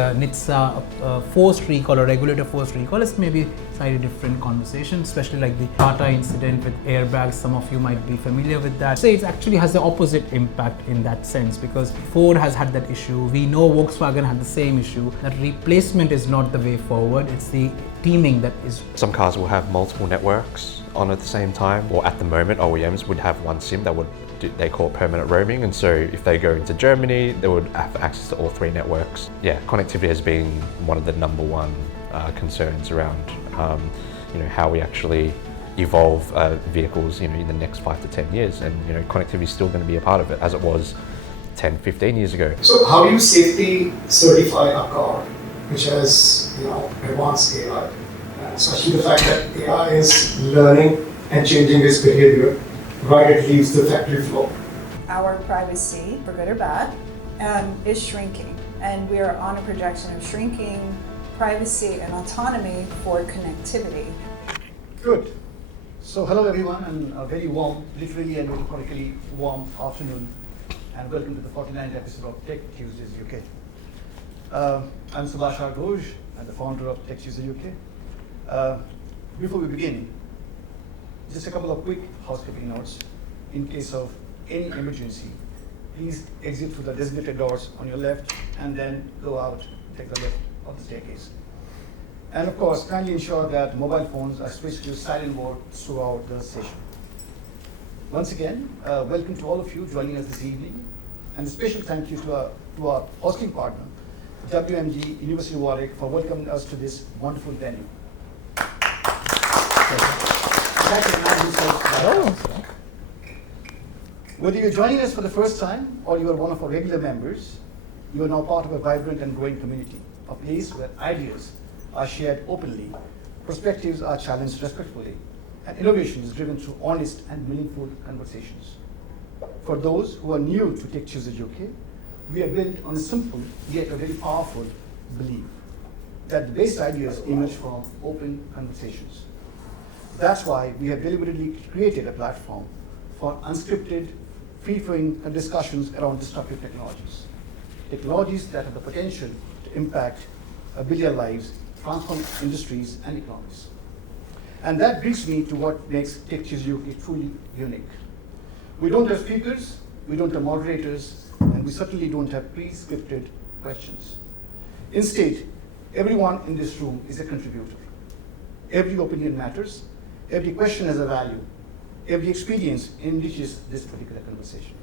a NHTSA forced recall or regulator forced recall, it's maybe slightly different conversation, especially like the Tata incident with airbags. Some of you might be familiar with that. So it actually has the opposite impact in that sense, because Ford has had that issue. We know Volkswagen had the same issue, that replacement is not the way forward. It's the teaming that is. Some cars will have multiple networks on at the same time, or at the moment OEMs would have one SIM that they call it permanent roaming, and so if they go into Germany they would have access to all three networks. Yeah, connectivity has been one of the number one concerns around how we actually evolve vehicles in the next 5 to 10 years, and connectivity is still going to be a part of it as it was 10-15 years ago. So how do you safety certify a car which has advanced AI? Especially the fact that AI is learning and changing its behavior right it leaves the factory floor. Our privacy, for good or bad, is shrinking, and we are on a projection of shrinking privacy and autonomy for connectivity. Good. So hello everyone, and a very warm, literally and metaphorically warm afternoon, and welcome to the 49th episode of Tech Tuesdays UK. I'm Subhash Ghose, I'm the founder of Tech Tuesdays UK. Before we begin, just a couple of quick housekeeping notes. In case of any emergency, please exit through the designated doors on your left and then go out, take the lift of the staircase. And of course, kindly ensure that mobile phones are switched to silent mode throughout the session. Once again, welcome to all of you joining us this evening, and a special thank you to our hosting partner, WMG University of Warwick, for welcoming us to this wonderful venue. Whether you're joining us for the first time or you are one of our regular members, you are now part of a vibrant and growing community, a place where ideas are shared openly, perspectives are challenged respectfully, and innovation is driven through honest and meaningful conversations. For those who are new to Tech Tuesdays UK, we are built on a simple yet a very powerful belief that the best ideas emerge from open conversations. That's why we have deliberately created a platform for unscripted, free-flowing discussions around disruptive technologies. Technologies that have the potential to impact 1 billion lives, transform industries and economies. And that brings me to what makes Tech Tuesdays UK truly unique. We don't have speakers, we don't have moderators, and we certainly don't have pre-scripted questions. Instead, everyone in this room is a contributor. Every opinion matters, every question has a value, every experience enriches this particular conversation.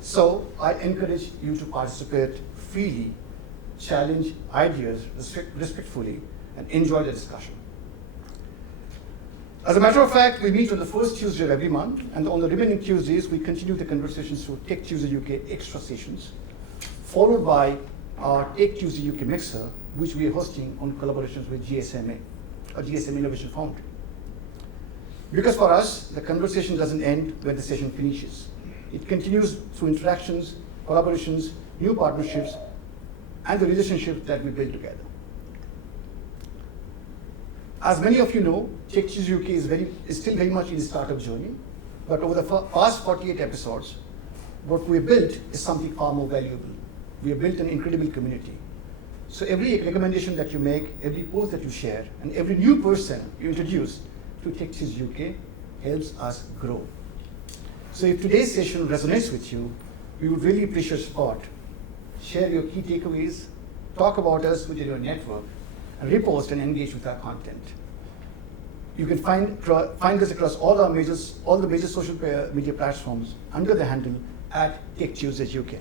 So I encourage you to participate freely, challenge ideas respectfully, and enjoy the discussion. As a matter of fact, we meet on the first Tuesday of every month, and on the remaining Tuesdays, we continue the conversations through Tech Tuesdays UK Xxtra sessions, followed by our Tech Tuesdays UK Mixer, which we are hosting on collaborations with GSMA, or GSMA Innovation Foundry. Because for us, the conversation doesn't end when the session finishes. It continues through interactions, collaborations, new partnerships, and the relationships that we build together. As many of you know, Tech Tuesdays UK is still very much in the startup journey, but over the past 48 episodes, what we built is something far more valuable. We have built an incredible community. So every recommendation that you make, every post that you share, and every new person you introduce to Tech Tuesdays UK helps us grow. So if today's session resonates with you, we would really appreciate your support. Share your key takeaways, talk about us within your network, and repost and engage with our content. You can find us across all the major social media platforms under the handle @TechTuesdaysUK.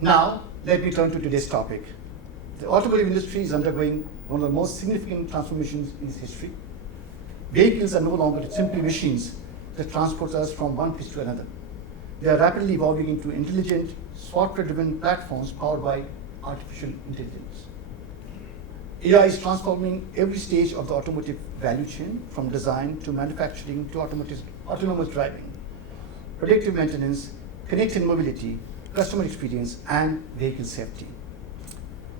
Now, let me turn to today's topic. The automotive industry is undergoing one of the most significant transformations in its history. Vehicles are no longer simply machines that transport us from one place to another. They are rapidly evolving into intelligent, software-driven platforms powered by artificial intelligence. AI is transforming every stage of the automotive value chain, from design to manufacturing to autonomous driving, predictive maintenance, connected mobility, customer experience, and vehicle safety.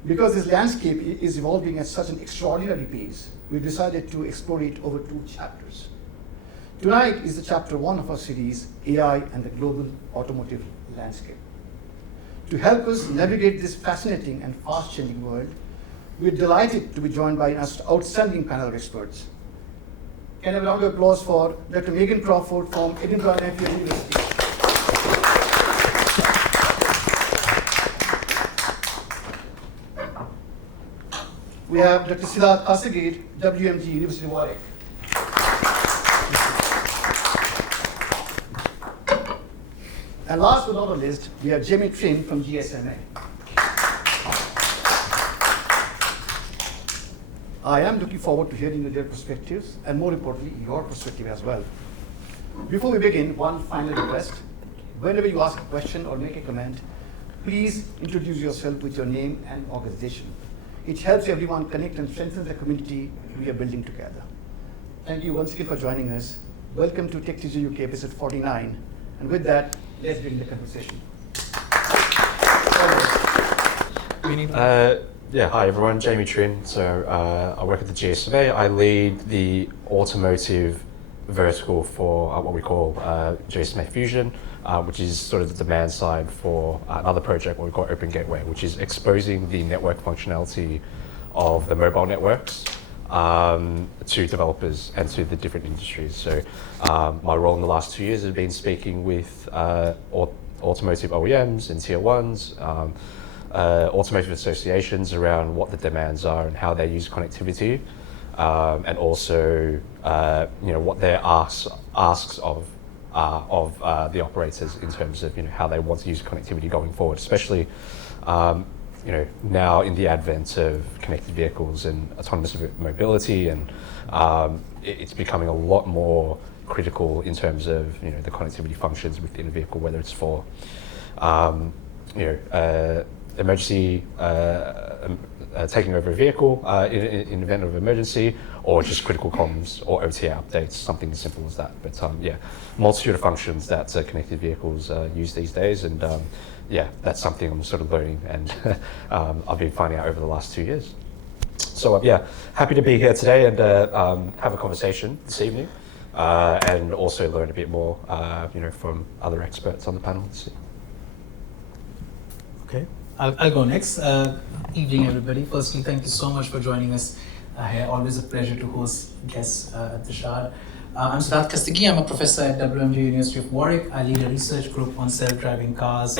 Because this landscape is evolving at such an extraordinary pace, we've decided to explore it over 2 chapters. Tonight is the chapter 1 of our series, AI and the Global Automotive Landscape. To help us navigate this fascinating and fast-changing world, we're delighted to be joined by an outstanding panel of experts. Can I have a round of applause for Dr. Megan Crawford from Edinburgh University. We have Dr. Siddharth Kasagir, WMG, University of Warwick. And last but not least, we have Jamie Trin from GSMA. I am looking forward to hearing their perspectives, and more importantly, your perspective as well. Before we begin, one final request. Whenever you ask a question or make a comment, please introduce yourself with your name and organization. It helps everyone connect and strengthen the community we are building together. Thank you once again for joining us. Welcome to Tech Tuesday UK episode 49. And with that, let's begin the conversation. Hi everyone, Jamie Trin. So I work at the GSMA. I lead the automotive vertical for what we call GSMA Fusion, which is sort of the demand side for another project, what we call Open Gateway, which is exposing the network functionality of the mobile networks to developers and to the different industries. So my role in the last 2 years has been speaking with automotive OEMs and tier ones, automotive associations around what the demands are and how they use connectivity, and also what their asks of the operators in terms of how they want to use connectivity going forward, especially now in the advent of connected vehicles and autonomous mobility, and it's becoming a lot more critical in terms of the connectivity functions within a vehicle, whether it's for emergency taking over a vehicle in event of emergency, or just critical comms or OTA updates, something as simple as that. But multitude of functions that connected vehicles use these days, and that's something I'm sort of learning, and I've been finding out over the last 2 years. So happy to be here today and have a conversation this evening, and also learn a bit more, from other experts on the panel. Okay, I'll go next. Evening, everybody. Firstly, thank you so much for joining us here. Always a pleasure to host guests at the Shard. I'm Siddharth Kasagir. I'm a professor at WMG University of Warwick. I lead a research group on self-driving cars,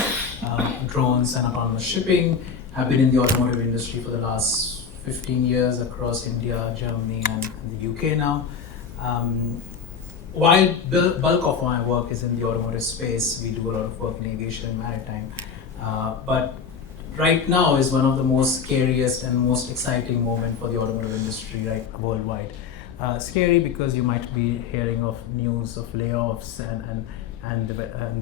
drones, and autonomous shipping. I've been in the automotive industry for the last 15 years across India, Germany, and the UK now. While bulk of my work is in the automotive space, we do a lot of work in aviation and maritime. But right now is one of the most scariest and most exciting moment for the automotive industry, worldwide. Scary because you might be hearing of news of layoffs and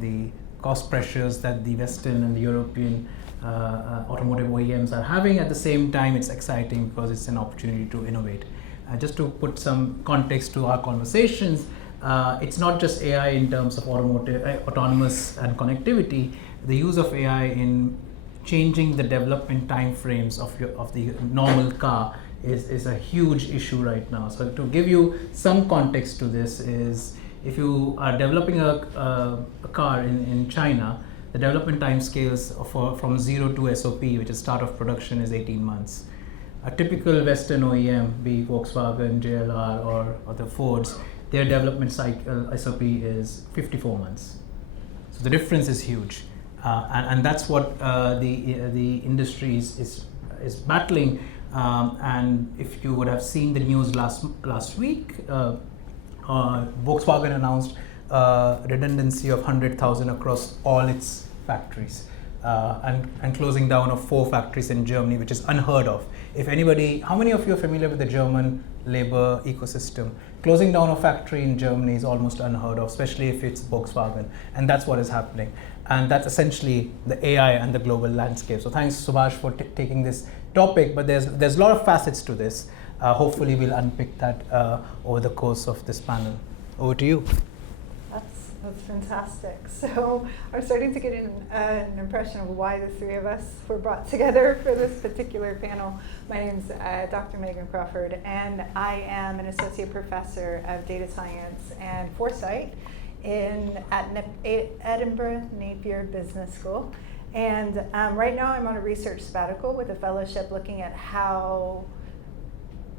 the cost pressures that the Western and the European automotive OEMs are having. At the same time, it's exciting because it's an opportunity to innovate. Just to put some context to our conversations, it's not just AI in terms of autonomous and connectivity. The use of AI in changing the development time frames of the normal car is a huge issue right now. So to give you some context to this is, if you are developing a car in China, the development time scales from 0 to SOP, which is start of production, is 18 months. A typical Western OEM, be it Volkswagen, JLR, or the Fords, their development cycle SOP is 54 months. So the difference is huge. And that's what the industry is battling. And if you would have seen the news last week, Volkswagen announced redundancy of 100,000 across all its factories, and closing down of 4 factories in Germany, which is unheard of. How many of you are familiar with the German labor ecosystem? Closing down a factory in Germany is almost unheard of, especially if it's Volkswagen, and that's what is happening. And that's essentially the AI and the global landscape. So thanks, Subhash, for taking this topic, but there's a lot of facets to this. Hopefully we'll unpick that over the course of this panel. Over to you. That's fantastic. So I'm starting to get an impression of why the 3 of us were brought together for this particular panel. My name's Dr. Megan Crawford, and I am an associate professor of data science and foresight at Edinburgh Napier Business School. And right now I'm on a research sabbatical with a fellowship looking at how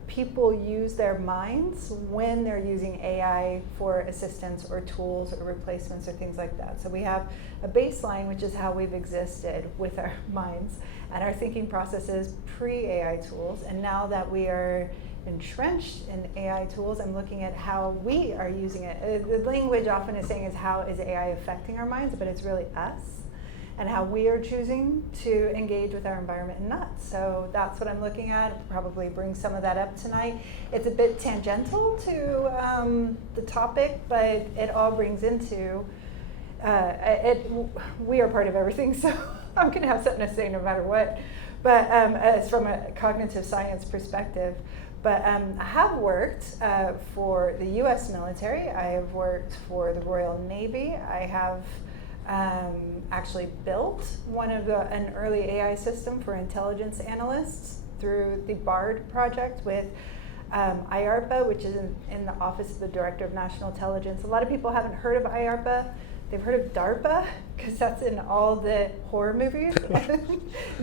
people use their minds when they're using AI for assistance or tools or replacements or things like that. So we have a baseline, which is how we've existed with our minds and our thinking processes pre-AI tools. And now that we are entrenched in AI tools, I'm looking at how we are using it. The language often is saying is how is AI affecting our minds, but it's really us and how we are choosing to engage with our environment and not. So that's what I'm looking at. Probably bring some of that up tonight. It's a bit tangential to the topic, but it all brings into we are part of everything, so I'm gonna have something to say no matter what. But as from a cognitive science perspective, but I have worked for the US military. I have worked for the Royal Navy. I have actually built an early AI system for intelligence analysts through the BARD project with IARPA, which is in the Office of the Director of National Intelligence. A lot of people haven't heard of IARPA. They've heard of DARPA, because that's in all the horror movies.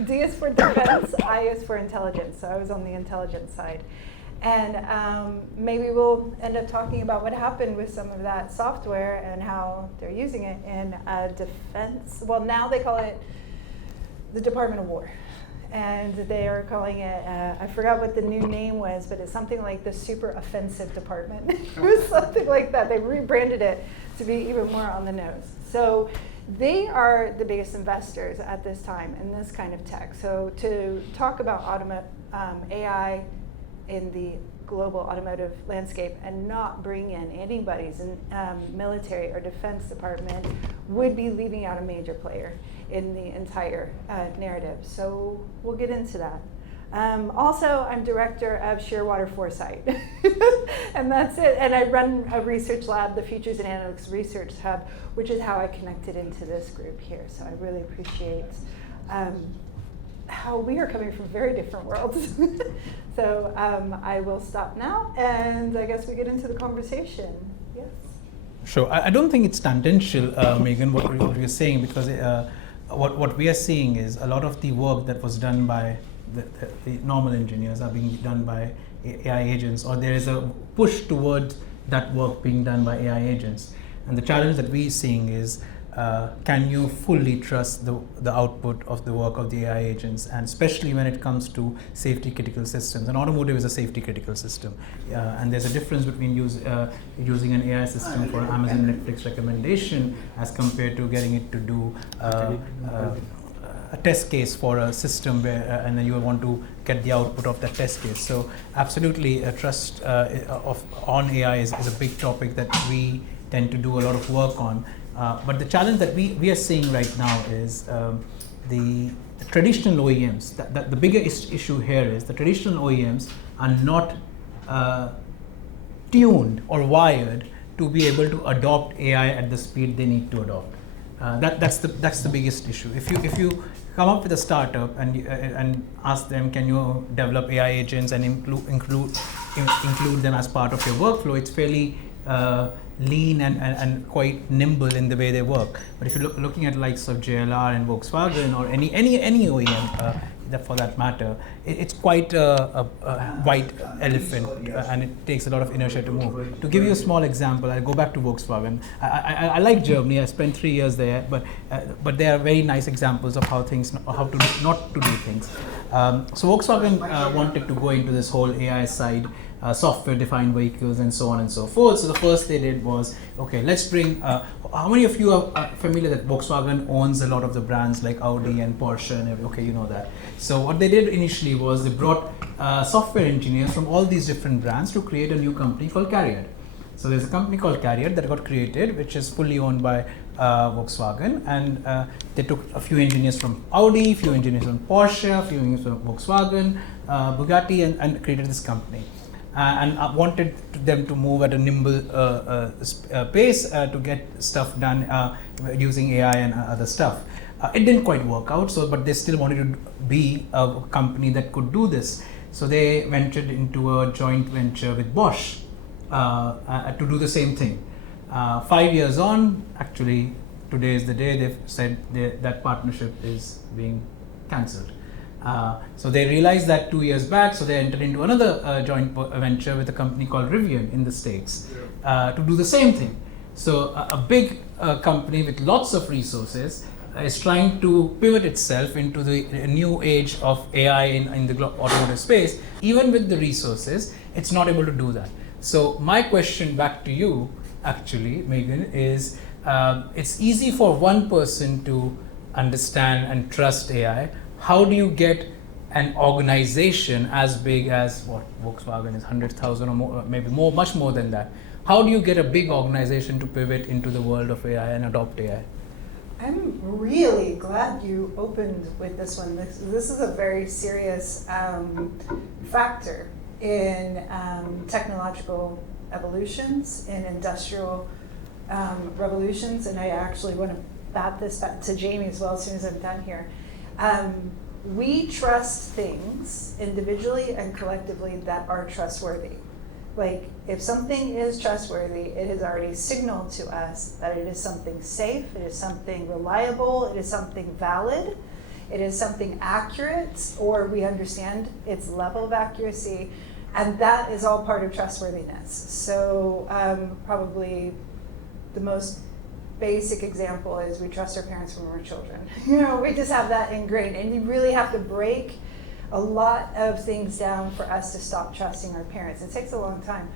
D is for defense, I is for intelligence. So I was on the intelligence side. And maybe we'll end up talking about what happened with some of that software and how they're using it in defense. Well, now they call it the Department of War. And they are calling it, I forgot what the new name was, but it's something like the Super Offensive Department. It was something like that. They rebranded it to be even more on the nose. So they are the biggest investors at this time in this kind of tech. So to talk about AI in the global automotive landscape and not bring in anybody's military or defense department would be leaving out a major player in the entire narrative. So we'll get into that. Also, I'm director of Shearwater Foresight, and that's it. And I run a research lab, the Futures and Analytics Research Hub, which is how I connected into this group here. So I really appreciate how we are coming from very different worlds. So I will stop now, and I guess we get into the conversation. Yes. Sure. I don't think it's tangential, Megan, what you're saying, because what we are seeing is a lot of the work that was done by the normal engineers are being done by AI agents, or there is a push towards that work being done by AI agents. And the challenge that we're seeing is, can you fully trust the output of the work of the AI agents, and especially when it comes to safety critical systems. And automotive is a safety critical system, and there's a difference between using an AI system for Amazon Netflix recommendation as compared to getting it to do a test case for a system where, and then you want to get the output of that test case. So absolutely, trust on AI is a big topic that we tend to do a lot of work on. But the challenge that we are seeing right now is the traditional OEMs. That the bigger issue here is the traditional OEMs are not tuned or wired to be able to adopt AI at the speed they need to adopt. That's the biggest issue. If you come up with a startup and ask them, can you develop AI agents and include them as part of your workflow, it's fairly lean and quite nimble in the way they work. But if you're looking at likes of JLR and Volkswagen or any OEM for that matter, it's quite a white elephant, and it takes a lot of inertia to move. To give you a small example, I'll go back to Volkswagen. I like Germany. I spent 3 years there, but there are very nice examples of how not to do things. So Volkswagen wanted to go into this whole AI side, software-defined vehicles and so on and so forth. So the first they did was, okay, let's bring, how many of you are familiar that Volkswagen owns a lot of the brands like Audi and Porsche and everything? Okay, you know that. So what they did initially was they brought software engineers from all these different brands to create a new company called Carrier. So there's a company called Carrier that got created, which is fully owned by Volkswagen, and they took a few engineers from Audi, a few engineers from Porsche, a few engineers from Volkswagen, Bugatti, and created this company. And I wanted them to move at a nimble pace to get stuff done using AI and other stuff. It didn't quite work out, but they still wanted to be a company that could do this. So they ventured into a joint venture with Bosch to do the same thing. 5 years on, actually today is the day they've said that partnership is being cancelled. So they realized that 2 years back, so they entered into another joint venture with a company called Rivian in the States to do the same thing. So a big company with lots of resources is trying to pivot itself into the new age of AI in the automotive space. Even with the resources, it's not able to do that. So my question back to you, actually, Megan, is it's easy for one person to understand and trust AI. How do you get an organization as big as what Volkswagen is, 100,000 or more, maybe more, much more than that? How do you get a big organization to pivot into the world of AI and adopt AI? I'm really glad you opened with this one. This is a very serious factor in technological evolutions, in industrial revolutions, and I actually want to bat this back to Jamie as well as soon as I'm done here. We trust things individually and collectively that are trustworthy. Like, if something is trustworthy, it has already signaled to us that it is something safe, it is something reliable, it is something valid, it is something accurate, or we understand its level of accuracy, and that is all part of trustworthiness. So probably the most basic example is we trust our parents when we're children. We just have that ingrained, and you really have to break a lot of things down for us to stop trusting our parents. It takes a long time,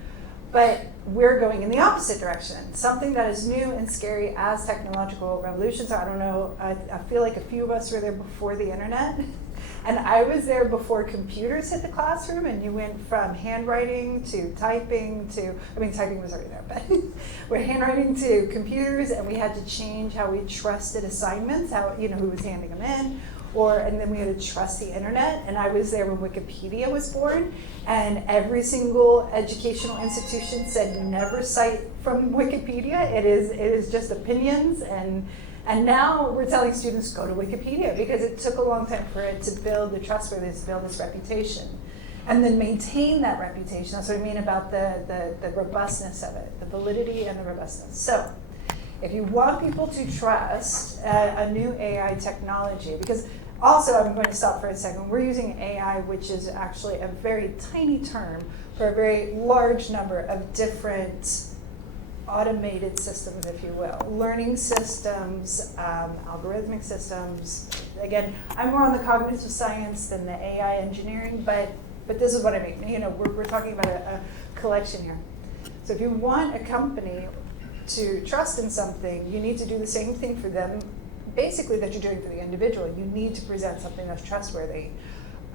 but we're going in the opposite direction. Something that is new and scary as technological revolutions. I don't know, I feel like a few of us were there before the internet, and I was there before computers hit the classroom, and you went from handwriting to typing to, typing was already there, but we're handwriting to computers, and we had to change how we trusted assignments, who was handing them in. And then we had to trust the internet, and I was there when Wikipedia was born, and every single educational institution said never cite from Wikipedia. It is just opinions, and now we're telling students go to Wikipedia because it took a long time for it to build the trustworthiness, build this reputation, and then maintain that reputation. That's what I mean about the robustness of it, the validity and the robustness. So if you want people to trust a new AI technology, because also I'm going to stop for a second, we're using AI, which is actually a very tiny term for a very large number of different automated systems, if you will. Learning systems, algorithmic systems. Again, I'm more on the cognitive science than the AI engineering, but this is what I mean. We're talking about a collection here. So if you want a company to trust in something, you need to do the same thing for them, basically, that you're doing for the individual. You need to present something that's trustworthy.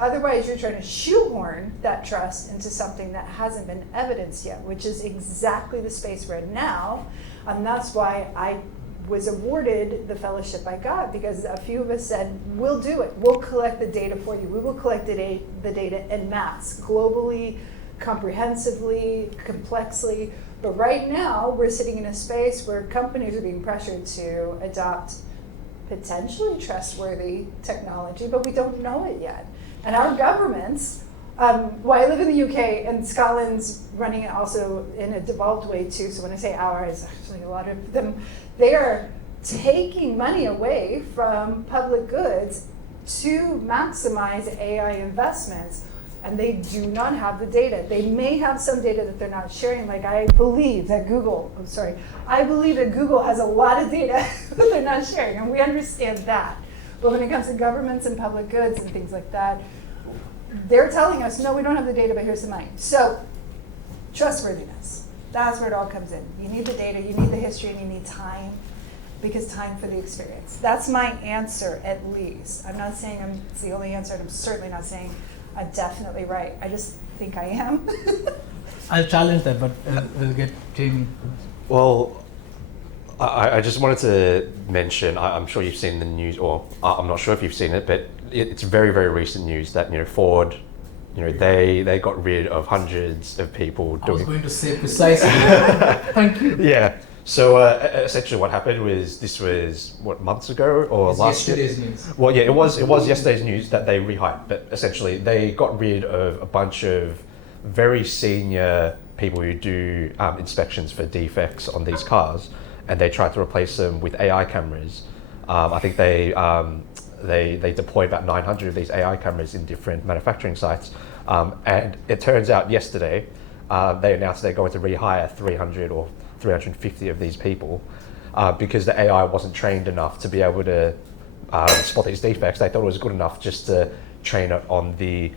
Otherwise, you're trying to shoehorn that trust into something that hasn't been evidenced yet, which is exactly the space we're in now. And that's why I was awarded the fellowship I got, because a few of us said, we'll do it. We'll collect the data for you. We will collect the data en masse, globally, comprehensively, complexly. But right now, we're sitting in a space where companies are being pressured to adopt potentially trustworthy technology, but we don't know it yet. And our governments, I live in the UK, and Scotland's running it also in a devolved way too, so when I say ours, actually a lot of them, they are taking money away from public goods to maximize AI investments, and they do not have the data. They may have some data that they're not sharing, like I believe that Google has a lot of data that they're not sharing, and we understand that. But when it comes to governments and public goods and things like that, they're telling us, no, we don't have the data, but here's the money. So, trustworthiness, that's where it all comes in. You need the data, you need the history, and you need time, because time for the experience. That's my answer, at least. I'm not saying it's the only answer, and I'm certainly not saying I'm definitely right. I just think I am. I'll challenge that, but we'll get Jamie. Well, I just wanted to mention, I'm sure you've seen the news, or I'm not sure if you've seen it, but it's very, very recent news that Ford, they got rid of hundreds of people doing. I was going to say precisely. Thank you. Yeah. So essentially, what happened was this was months ago or last year. Yesterday's news. Well, yeah, it was yesterday's news that they rehired, but essentially they got rid of a bunch of very senior people who do inspections for defects on these cars, and they tried to replace them with AI cameras. I think they deployed about 900 of these AI cameras in different manufacturing sites. And it turns out yesterday, they announced they're going to rehire 300 or 350 of these people because the AI wasn't trained enough to be able to spot these defects. They thought it was good enough just to train it on the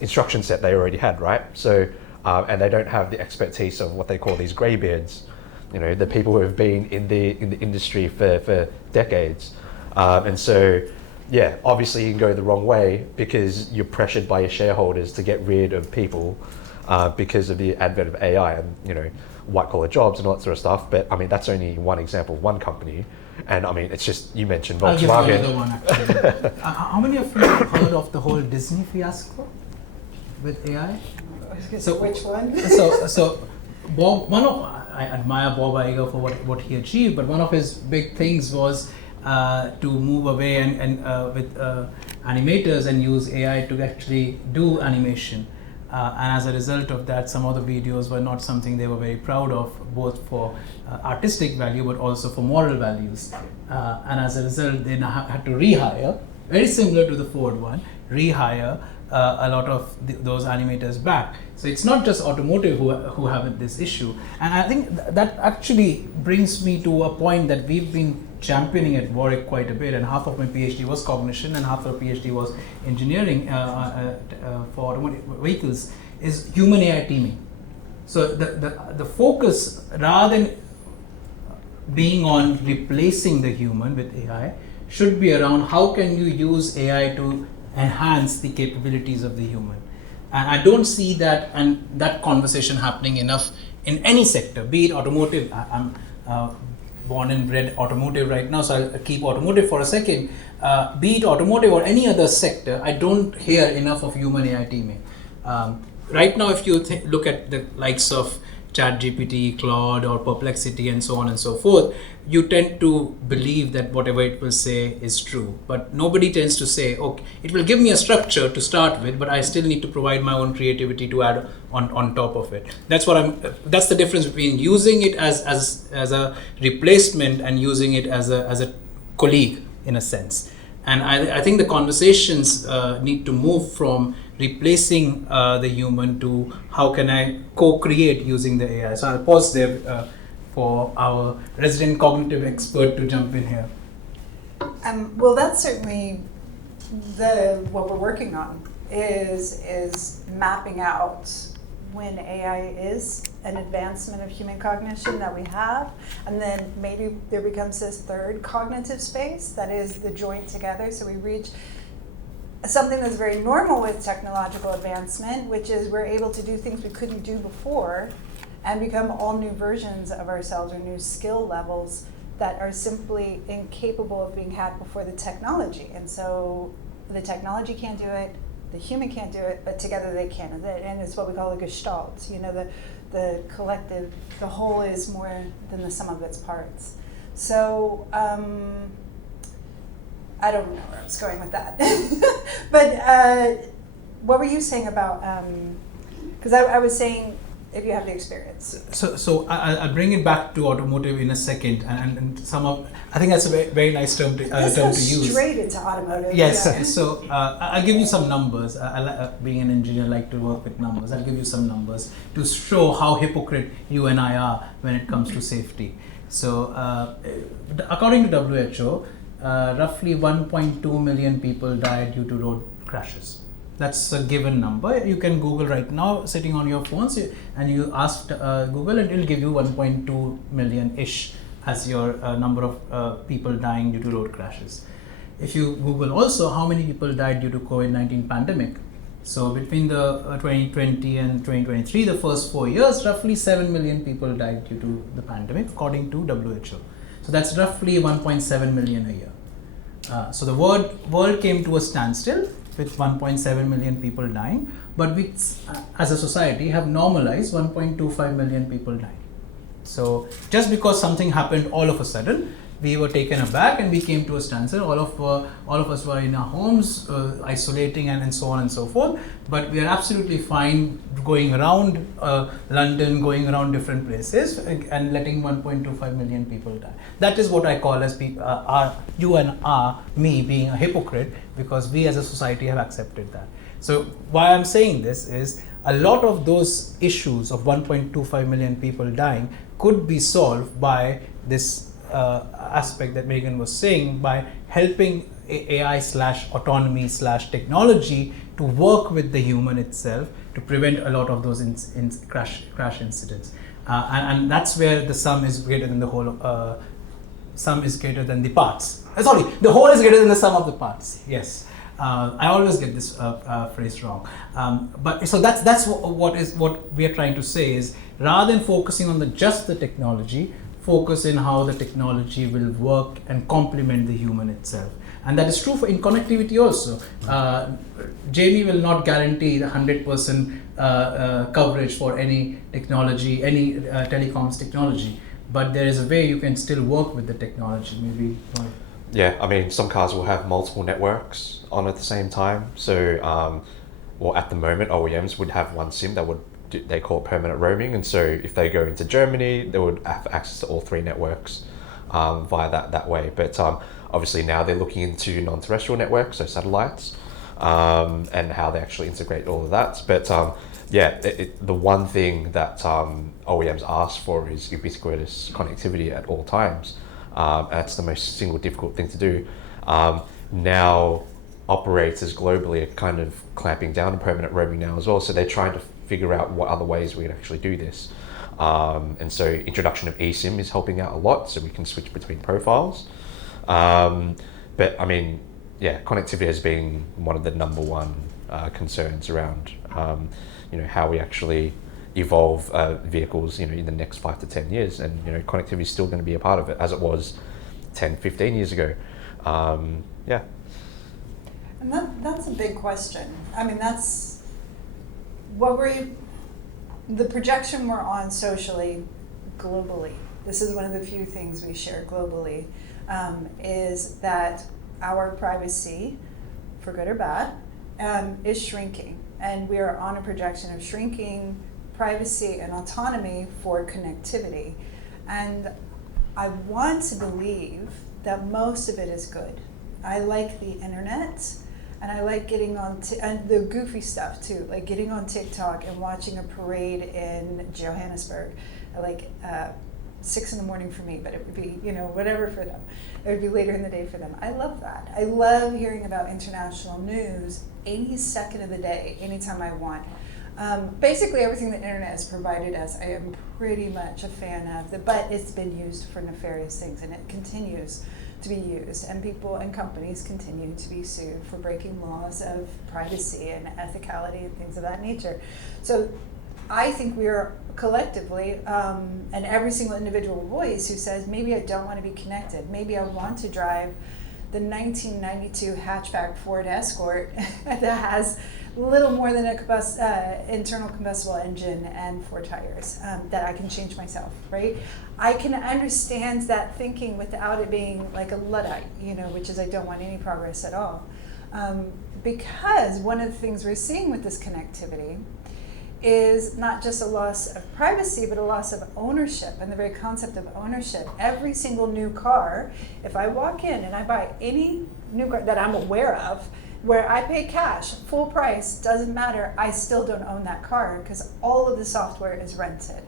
instruction set they already had, right? So, and they don't have the expertise of what they call these greybeards, the people who have been in the industry for decades. And so, yeah, obviously you can go the wrong way because you're pressured by your shareholders to get rid of people because of the advent of AI and, white collar jobs and all that sort of stuff. But I mean, that's only one example of one company. And I mean, it's just, you mentioned Volkswagen. I'll give you another one actually. How many of you have heard of the whole Disney fiasco with AI? So which one? So Bob, I admire Bob Iger for what he achieved, but one of his big things was to move away and with animators and use AI to actually do animation. And as a result of that, some of the videos were not something they were very proud of, both for artistic value but also for moral values. And as a result, they now had to rehire, very similar to the Ford one, rehire a lot of those animators back. So it's not just automotive who have this issue. And I think that actually brings me to a point that we've been championing at Warwick quite a bit, and half of my PhD was cognition and half of my PhD was engineering for automotive vehicles, is human AI teaming. So the focus, rather than being on replacing the human with AI, should be around how can you use AI to enhance the capabilities of the human. And I don't see that conversation happening enough in any sector, be it automotive. I'm born and bred automotive right now, so I'll keep automotive for a second. Be it automotive or any other sector, I don't hear enough of human AI teaming. Right now, if you look at the likes of ChatGPT, Claude, or Perplexity, and so on and so forth, you tend to believe that whatever it will say is true. But nobody tends to say, okay, it will give me a structure to start with, but I still need to provide my own creativity to add on top of it. That's the difference between using it as a replacement and using it as a colleague, in a sense. And I think the conversations need to move from replacing the human to how can I co-create using the AI. So I'll pause there for our resident cognitive expert to jump in here. Well, that's certainly what we're working on is mapping out when AI is an advancement of human cognition that we have, and then maybe there becomes this third cognitive space that is the joint together. So we reach something that's very normal with technological advancement, which is we're able to do things we couldn't do before and become all new versions of ourselves or new skill levels that are simply incapable of being had before the technology. And so the technology can't do it, the human can't do it, but together they can. And it's what we call a gestalt. The collective, the whole is more than the sum of its parts. So I don't know where I was going with that. But what were you saying about, because I was saying, if you have the experience. So I'll bring it back to automotive in a second, and I think that's a very nice term to use. Straight into automotive. Yes. Yeah. So I'll give you some numbers. Being an engineer, I like to work with numbers. I'll give you some numbers to show how hypocrite you and I are when it comes to safety. So according to WHO, roughly 1.2 million people died due to road crashes. That's a given number. You can Google right now, sitting on your phones, and you ask Google, and it'll give you 1.2 million-ish as your number of people dying due to road crashes. If you Google also how many people died due to COVID-19 pandemic, so between the 2020 and 2023, the first 4 years, roughly 7 million people died due to the pandemic, according to WHO. So that's roughly 1.7 million a year. So the world came to a standstill with 1.7 million people dying, but we, as a society, have normalized 1.25 million people dying. So just because something happened all of a sudden, we were taken aback and we came to a standstill. All of us were in our homes, isolating and so on and so forth. But we are absolutely fine going around London, going around different places, and letting 1.25 million people die. That is what I call as me being a hypocrite, because we as a society have accepted that. So why I'm saying this is a lot of those issues of 1.25 million people dying could be solved by this aspect that Megan was saying, by helping AI/autonomy/technology to work with the human itself to prevent a lot of those crash incidents. And that's where the sum is greater than the whole, sum is greater than the parts. Sorry, the whole is greater than the sum of the parts. Yes. I always get this phrase wrong, but so that's what we are trying to say is, rather than focusing on just the technology, focus in how the technology will work and complement the human itself. And that is true in connectivity also. Jamie will not guarantee the 100% coverage for any technology, any telecoms technology, but there is a way you can still work with the technology. Maybe. Yeah, I mean, some cars will have multiple networks on at the same time. So, well, at the moment, OEMs would have one SIM that they call it permanent roaming. And so if they go into Germany, they would have access to all three networks via that way. But obviously now they're looking into non-terrestrial networks, so satellites, and how they actually integrate all of that. But the one thing that OEMs ask for is ubiquitous connectivity at all times. That's the most single difficult thing to do. Now operators globally are kind of clamping down on permanent roaming now as well, so they're trying to figure out what other ways we can actually do this. And so introduction of eSIM is helping out a lot, so we can switch between profiles. But I mean, connectivity has been one of the number one concerns around how we actually evolve vehicles in the next 5 to 10 years, and connectivity is still going to be a part of it, as it was 10, 15 years ago. And that's a big question. I mean, that's what the projection we're on socially, globally. This is one of the few things we share globally, is that our privacy, for good or bad, is shrinking. And we are on a projection of shrinking privacy and autonomy for connectivity. And I want to believe that most of it is good. I like the internet, and I like getting on, and the goofy stuff too, like getting on TikTok and watching a parade in Johannesburg, like 6 a.m. for me, but it would be, whatever for them. It would be later in the day for them. I love that. I love hearing about international news any second of the day, anytime I want. Basically everything the internet has provided us, I am pretty much a fan of, but it's been used for nefarious things, and it continues to be used, and people and companies continue to be sued for breaking laws of privacy and ethicality and things of that nature. So I think we are collectively, and every single individual voice who says, maybe I don't want to be connected, maybe I want to drive the 1992 hatchback Ford Escort that has little more than a internal combustible engine and 4 tires that I can change myself, right? I can understand that thinking without it being like a Luddite, which is I don't want any progress at all. Because one of the things we're seeing with this connectivity is not just a loss of privacy, but a loss of ownership, and the very concept of ownership. Every single new car, if I walk in and I buy any new car that I'm aware of, where I pay cash, full price, doesn't matter, I still don't own that car, because all of the software is rented.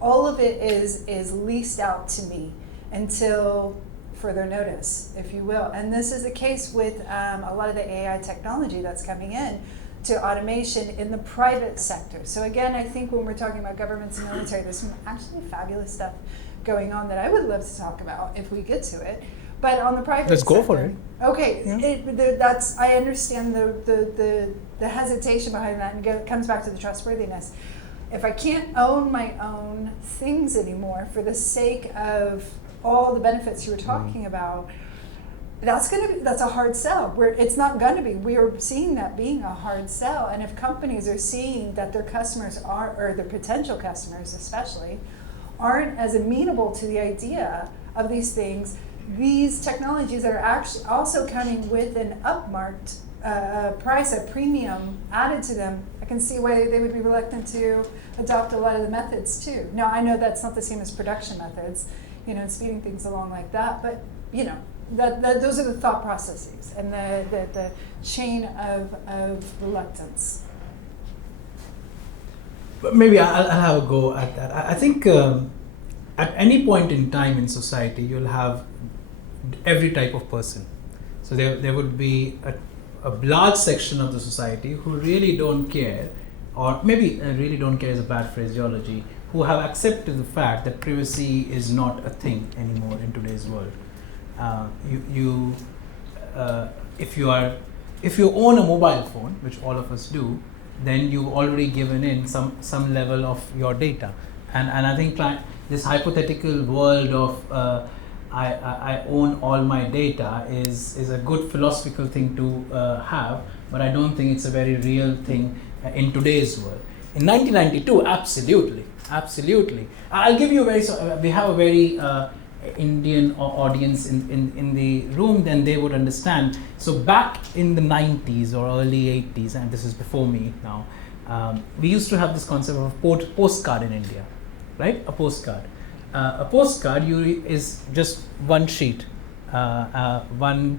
All of it is leased out to me until further notice, if you will. And this is the case with a lot of the AI technology that's coming in to automation in the private sector. So again, I think when we're talking about governments and military, there's some actually fabulous stuff going on that I would love to talk about if we get to it. But on the private Let's sector, go for it. Okay, yeah. I understand the hesitation behind that, and it comes back to the trustworthiness. If I can't own my own things anymore for the sake of all the benefits you were talking about, that's a hard sell. It's not going to be. We are seeing that being a hard sell. And if companies are seeing that their customers or their potential customers especially, aren't as amenable to the idea of these things, these technologies are actually also coming with an upmarked price, a premium added to them. I can see why they would be reluctant to adopt a lot of the methods too. Now, I know that's not the same as production methods, and speeding things along like that, but that those are the thought processes and the chain of reluctance. But maybe I'll have a go at that. I think at any point in time in society, you'll have every type of person. So there would be a large section of the society who really don't care, or maybe really don't care is a bad phraseology, who have accepted the fact that privacy is not a thing anymore in today's world. If you own a mobile phone, which all of us do, then you've already given in some level of your data, and I think this hypothetical world of I own all my data is a good philosophical thing to have, but I don't think it's a very real thing in today's world. In 1992, absolutely. I'll give you we have a very Indian audience in the room, then they would understand. So back in the 90s or early 80s, and this is before me now, we used to have this concept of a postcard in India, right? A postcard. A postcard is just one sheet, A3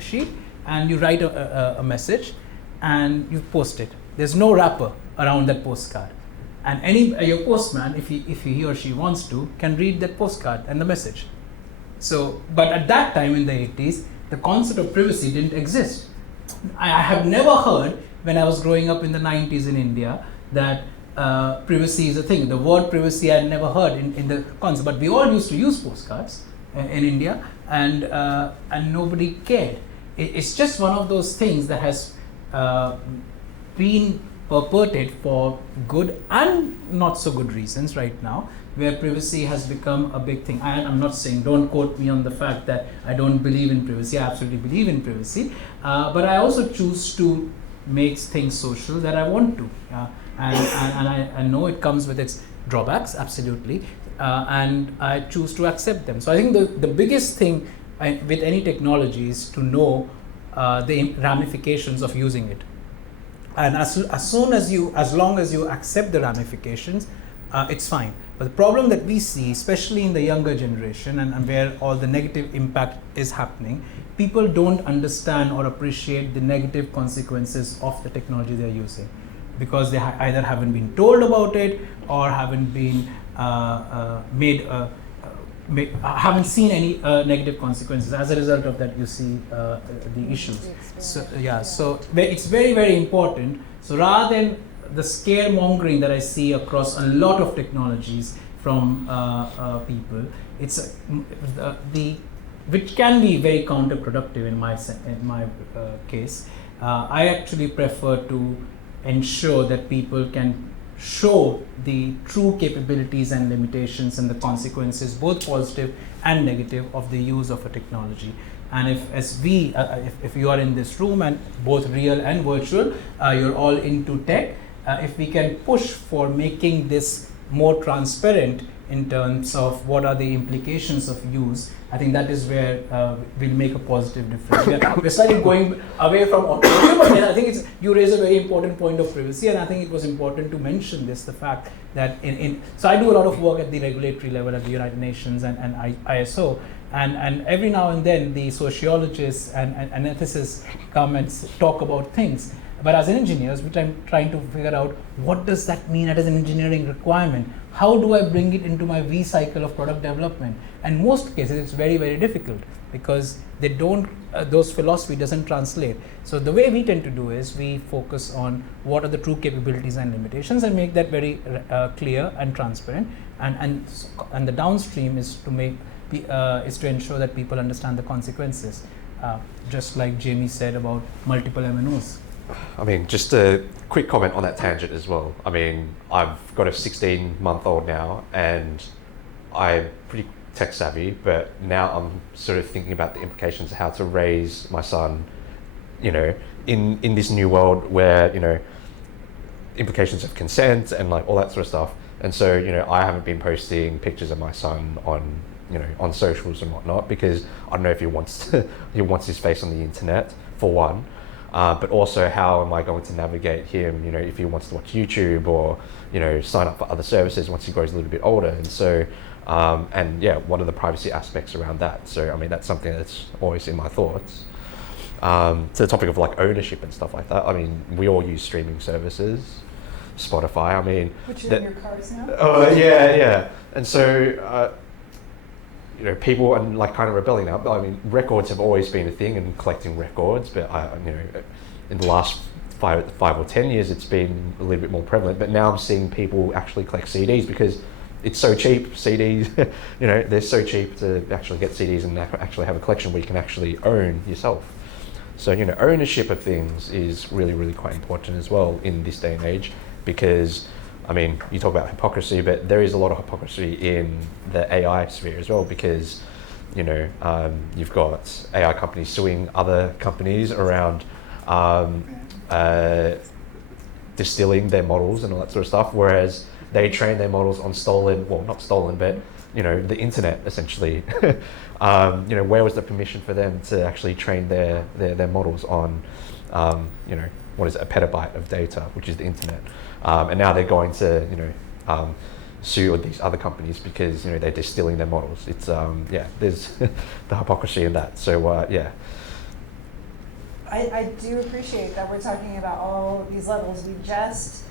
sheet, and you write a message and you post it. There's no wrapper around that postcard. And your postman, if he or she wants to, can read that postcard and the message. So, but at that time in the 80s, the concept of privacy didn't exist. I have never heard, when I was growing up in the 90s in India, that privacy is a thing. The word privacy I had never heard in the concept, but we all used to use postcards in India, and nobody cared. It's just one of those things that has been perpetuated for good and not so good reasons right now, where privacy has become a big thing. I'm not saying, don't quote me on the fact that I don't believe in privacy. I absolutely believe in privacy, but I also choose to make things social that I want to. And I know it comes with its drawbacks, absolutely, and I choose to accept them. So I think the biggest thing with any technology is to know the ramifications of using it. And as long as you accept the ramifications, it's fine. But the problem that we see, especially in the younger generation and where all the negative impact is happening, people don't understand or appreciate the negative consequences of the technology they're using, because they either haven't been told about it or haven't been haven't seen any negative consequences. As a result of that, you see the issues. So it's very, very important. So rather than the scaremongering that I see across a lot of technologies from people, it's which can be very counterproductive in my case. I actually prefer to ensure that people can show the true capabilities and limitations and the consequences, both positive and negative, of the use of a technology. And if you are in this room, and both real and virtual, you're all into tech, if we can push for making this more transparent in terms of what are the implications of use, I think that is where we'll make a positive difference. We're slightly going away from automotive, but I think you raise a very important point of privacy, and I think it was important to mention this, the fact that so I do a lot of work at the regulatory level at the United Nations and ISO, and every now and then the sociologists and ethicists come and talk about things. But as engineers, we're trying to figure out, what does that mean as an engineering requirement? How do I bring it into my V cycle of product development? And most cases, it's very, very difficult, because they don't, those philosophy doesn't translate. So the way we tend to do is we focus on what are the true capabilities and limitations, and make that very clear and transparent. And the downstream is to ensure that people understand the consequences, just like Jamie said about multiple MNOs. I mean, just a quick comment on that tangent as well. I mean, I've got a 16-month-old now, and I'm pretty tech savvy, but now I'm sort of thinking about the implications of how to raise my son, in this new world where, implications of consent and like all that sort of stuff. And so, I haven't been posting pictures of my son on on socials and whatnot, because I don't know if he wants his face on the internet, for one. But also, how am I going to navigate him, if he wants to watch YouTube or, sign up for other services once he grows a little bit older. And so, what are the privacy aspects around that? So, I mean, that's something that's always in my thoughts. To the topic of like ownership and stuff like that, I mean, we all use streaming services, Spotify, I mean. Which is in your cars now? Oh, yeah. And so, people are like kind of rebelling now. I mean, records have always been a thing, and collecting records, but in the last 5 or 10 years, it's been a little bit more prevalent. But now I'm seeing people actually collect CDs because it's so cheap. CDs, they're so cheap to actually get CDs and actually have a collection where you can actually own yourself. So, ownership of things is really, really quite important as well in this day and age, because I mean, you talk about hypocrisy, but there is a lot of hypocrisy in the AI sphere as well, because, you've got AI companies suing other companies around distilling their models and all that sort of stuff, whereas they train their models on not stolen, but, the internet, essentially. Where was the permission for them to actually train their models on, what is it, a petabyte of data, which is the internet? And now they're going to, sue these other companies because, they're distilling their models. It's, there's the hypocrisy in that. So, I do appreciate that we're talking about all these levels. We just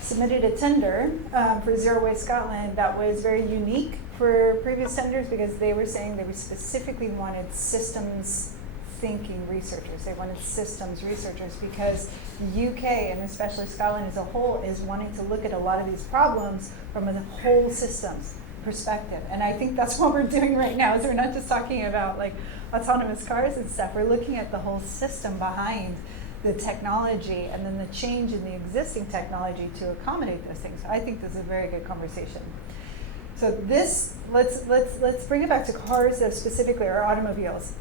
submitted a tender for Zero Waste Scotland that was very unique for previous tenders, because they were saying they specifically wanted systems thinking researchers. They wanted systems researchers because the UK, and especially Scotland as a whole, is wanting to look at a lot of these problems from a whole systems perspective. And I think that's what we're doing right now, is we're not just talking about like autonomous cars and stuff. We're looking at the whole system behind the technology and then the change in the existing technology to accommodate those things. So I think this is a very good conversation. So this, let's bring it back to cars specifically, or automobiles,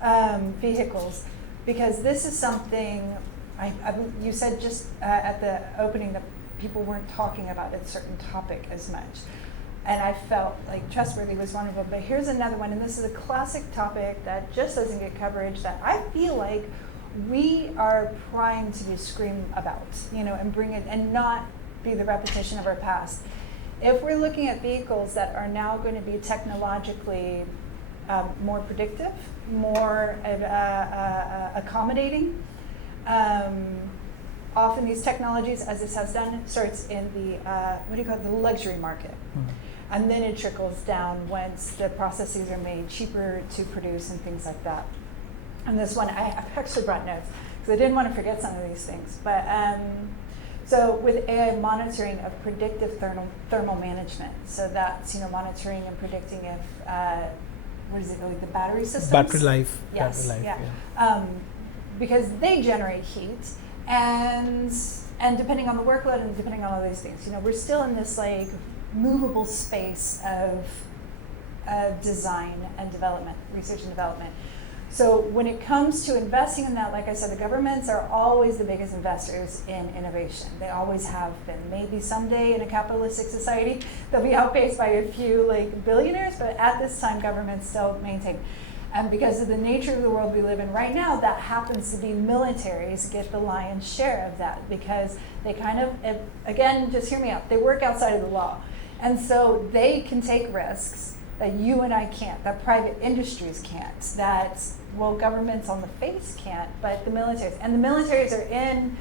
vehicles, because this is something, you said just at the opening that people weren't talking about a certain topic as much. And I felt like trustworthy was one of them, but here's another one, and this is a classic topic that just doesn't get coverage, that I feel like we are primed to scream about, and bring it, and not be the repetition of our past. If we're looking at vehicles that are now going to be technologically more predictive, more accommodating, often these technologies, as this has done, starts in the, the luxury market. Mm-hmm. And then it trickles down once the processes are made cheaper to produce and things like that. And this one, I actually brought notes, because I didn't want to forget some of these things. But so with AI monitoring of predictive thermal management, so that's monitoring and predicting if what is it, like the battery systems? Battery life. Yes, battery life, yeah. Because they generate heat, and depending on the workload and depending on all these things, we're still in this like movable space of design and development, research and development. So when it comes to investing in that, like I said, the governments are always the biggest investors in innovation. They always have been. Maybe someday in a capitalistic society, they'll be outpaced by a few like billionaires, but at this time, governments still maintain. And because of the nature of the world we live in right now, that happens to be militaries get the lion's share of that, because they kind of, again, just hear me out, they work outside of the law. And so they can take risks that you and I can't, that private industries can't, that, governments on the face can't, but the militaries. And the militaries are in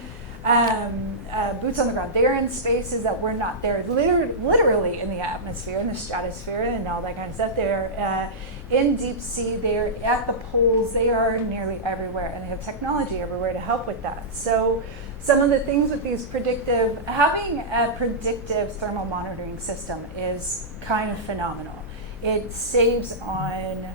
boots on the ground. They're in spaces that we're not. They're literally in the atmosphere, in the stratosphere, and all that kind of stuff. They're in deep sea, they're at the poles, they are nearly everywhere, and they have technology everywhere to help with that. So some of the things with these having a predictive thermal monitoring system is kind of phenomenal. It saves on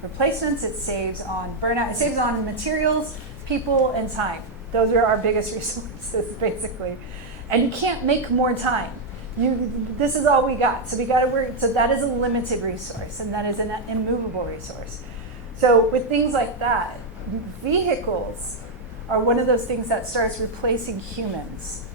replacements, it saves on burnout, it saves on materials, people, and time. Those are our biggest resources, basically. And you can't make more time. This is all we got, so we got to work. So that is a limited resource, and that is an immovable resource. So with things like that, vehicles are one of those things that starts replacing humans.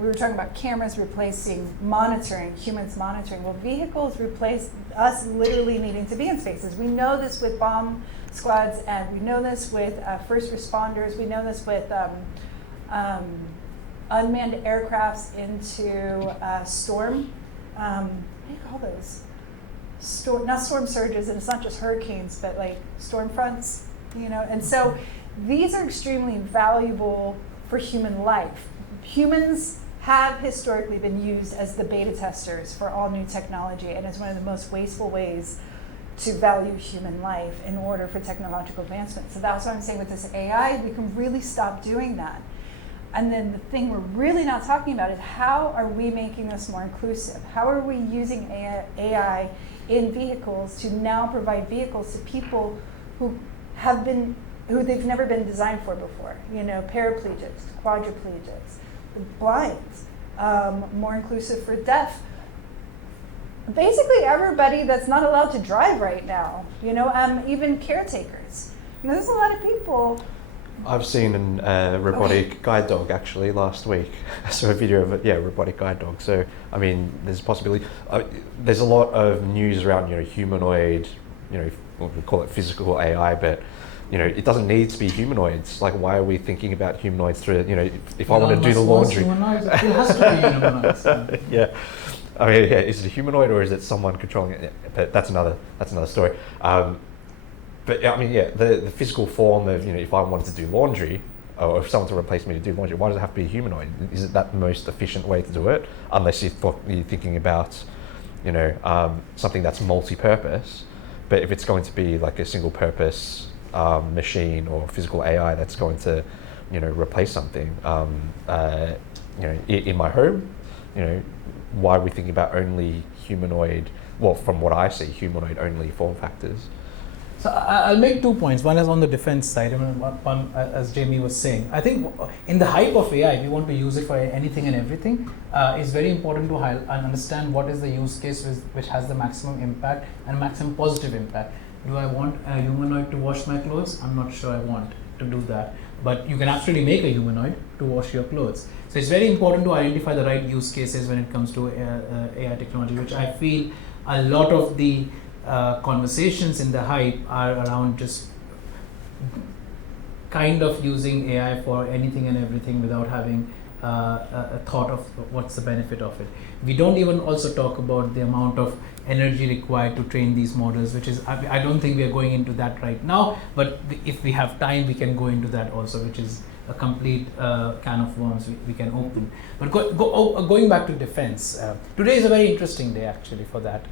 we were talking about cameras replacing monitoring, humans monitoring. Well, vehicles replace us literally needing to be in spaces. We know this with bomb squads, and we know this with first responders. We know this with unmanned aircrafts into storm. What do you call those? Not storm surges, and it's not just hurricanes, but like storm fronts, you know. And so these are extremely valuable for human life. Humans have historically been used as the beta testers for all new technology, and it's one of the most wasteful ways to value human life in order for technological advancement. So that's what I'm saying with this AI, we can really stop doing that. And then the thing we're really not talking about is how are we making this more inclusive? How are we using AI in vehicles to now provide vehicles to people who they've never been designed for before? You know, paraplegics, quadriplegics, blind, more inclusive for deaf. Basically everybody that's not allowed to drive right now, you know, even caretakers. You know, there's a lot of people. I've seen a robotic guide dog actually last week. I saw a video of it, robotic guide dog. So, I mean, there's a possibility. There's a lot of news around, you know, humanoid, you know, we call it physical AI, but, you know, it doesn't need to be humanoids. Like, why are we thinking about humanoids through, you know, if I want to do the laundry. Humanoids, it has to be humanoids. Yeah. I mean, is it a humanoid or is it someone controlling it? But that's another story. But I mean, the physical form of, you know, if I wanted to do laundry, or if someone to replace me to do laundry, why does it have to be a humanoid? Is it that the most efficient way to do it? Unless you're thinking about, you know, something that's multi-purpose. But if it's going to be like a single-purpose machine or physical AI that's going to, you know, replace something, you know, in my home, you know, why are we thinking about only humanoid? Well, from what I see, humanoid-only form factors. So I'll make 2 points. One is on the defense side, and one, as Jamie was saying. I think in the hype of AI, if you want to use it for anything and everything, it's very important to understand what is the use case which has the maximum impact and maximum positive impact. Do I want a humanoid to wash my clothes? I'm not sure I want to do that. But you can actually make a humanoid to wash your clothes. So it's very important to identify the right use cases when it comes to AI technology, which I feel a lot of the conversations in the hype are around just kind of using AI for anything and everything without having a thought of what's the benefit of it. We don't even also talk about the amount of energy required to train these models, which is, I don't think we are going into that right now, but if we have time, we can go into that also, which is a complete can of worms we can open. But going back to defense, today is a very interesting day actually for that.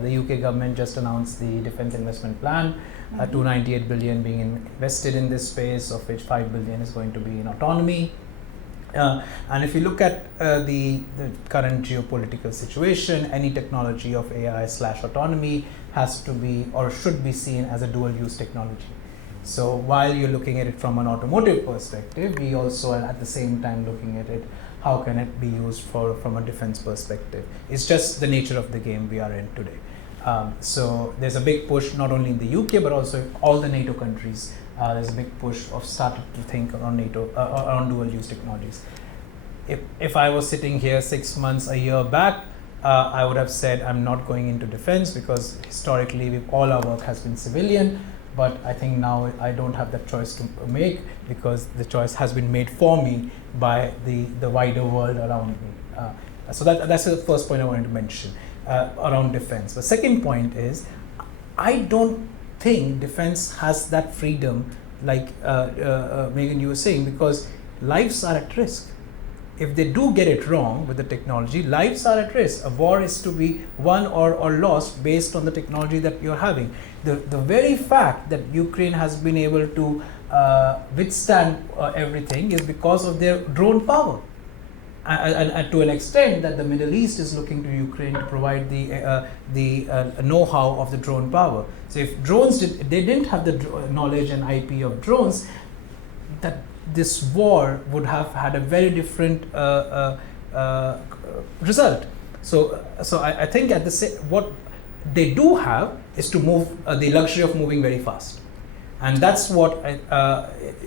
The UK government just announced the defense investment plan, 298 billion being invested in this space, of which 5 billion is going to be in autonomy. And if you look at the current geopolitical situation, any technology of AI/autonomy has to be or should be seen as a dual use technology. So while you're looking at it from an automotive perspective, we also are at the same time looking at it, how can it be used from a defense perspective. It's just the nature of the game we are in today. So there's a big push not only in the UK but also all the NATO countries. There's a big push of starting to think around NATO, around dual use technologies. If I was sitting here 6 months, a year back, I would have said I'm not going into defense because historically all our work has been civilian. But I think now I don't have that choice to make because the choice has been made for me by the wider world around me. So that's the first point I wanted to mention around defense. The second point is I don't think defense has that freedom like Megan, you were saying, because lives are at risk. If they do get it wrong with the technology, lives are at risk. A war is to be won or lost based on the technology that you're having. The very fact that Ukraine has been able to withstand everything is because of their drone power. And to an extent that the Middle East is looking to Ukraine to provide the know-how of the drone power. So if drones they didn't have the knowledge and IP of drones, that this war would have had a very different result. So I think at what they do have is to move the luxury of moving very fast, and that's what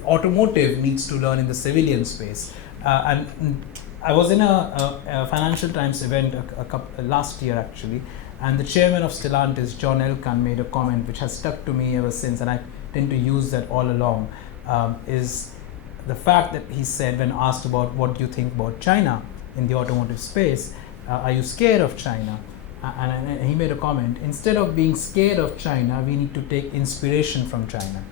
automotive needs to learn in the civilian space. And I was in a Financial Times event last year actually, and the chairman of Stellantis, John Elkann, made a comment which has stuck to me ever since, and I tend to use that all along, is the fact that he said, when asked about what do you think about China in the automotive space, are you scared of China? And he made a comment, instead of being scared of China, we need to take inspiration from China.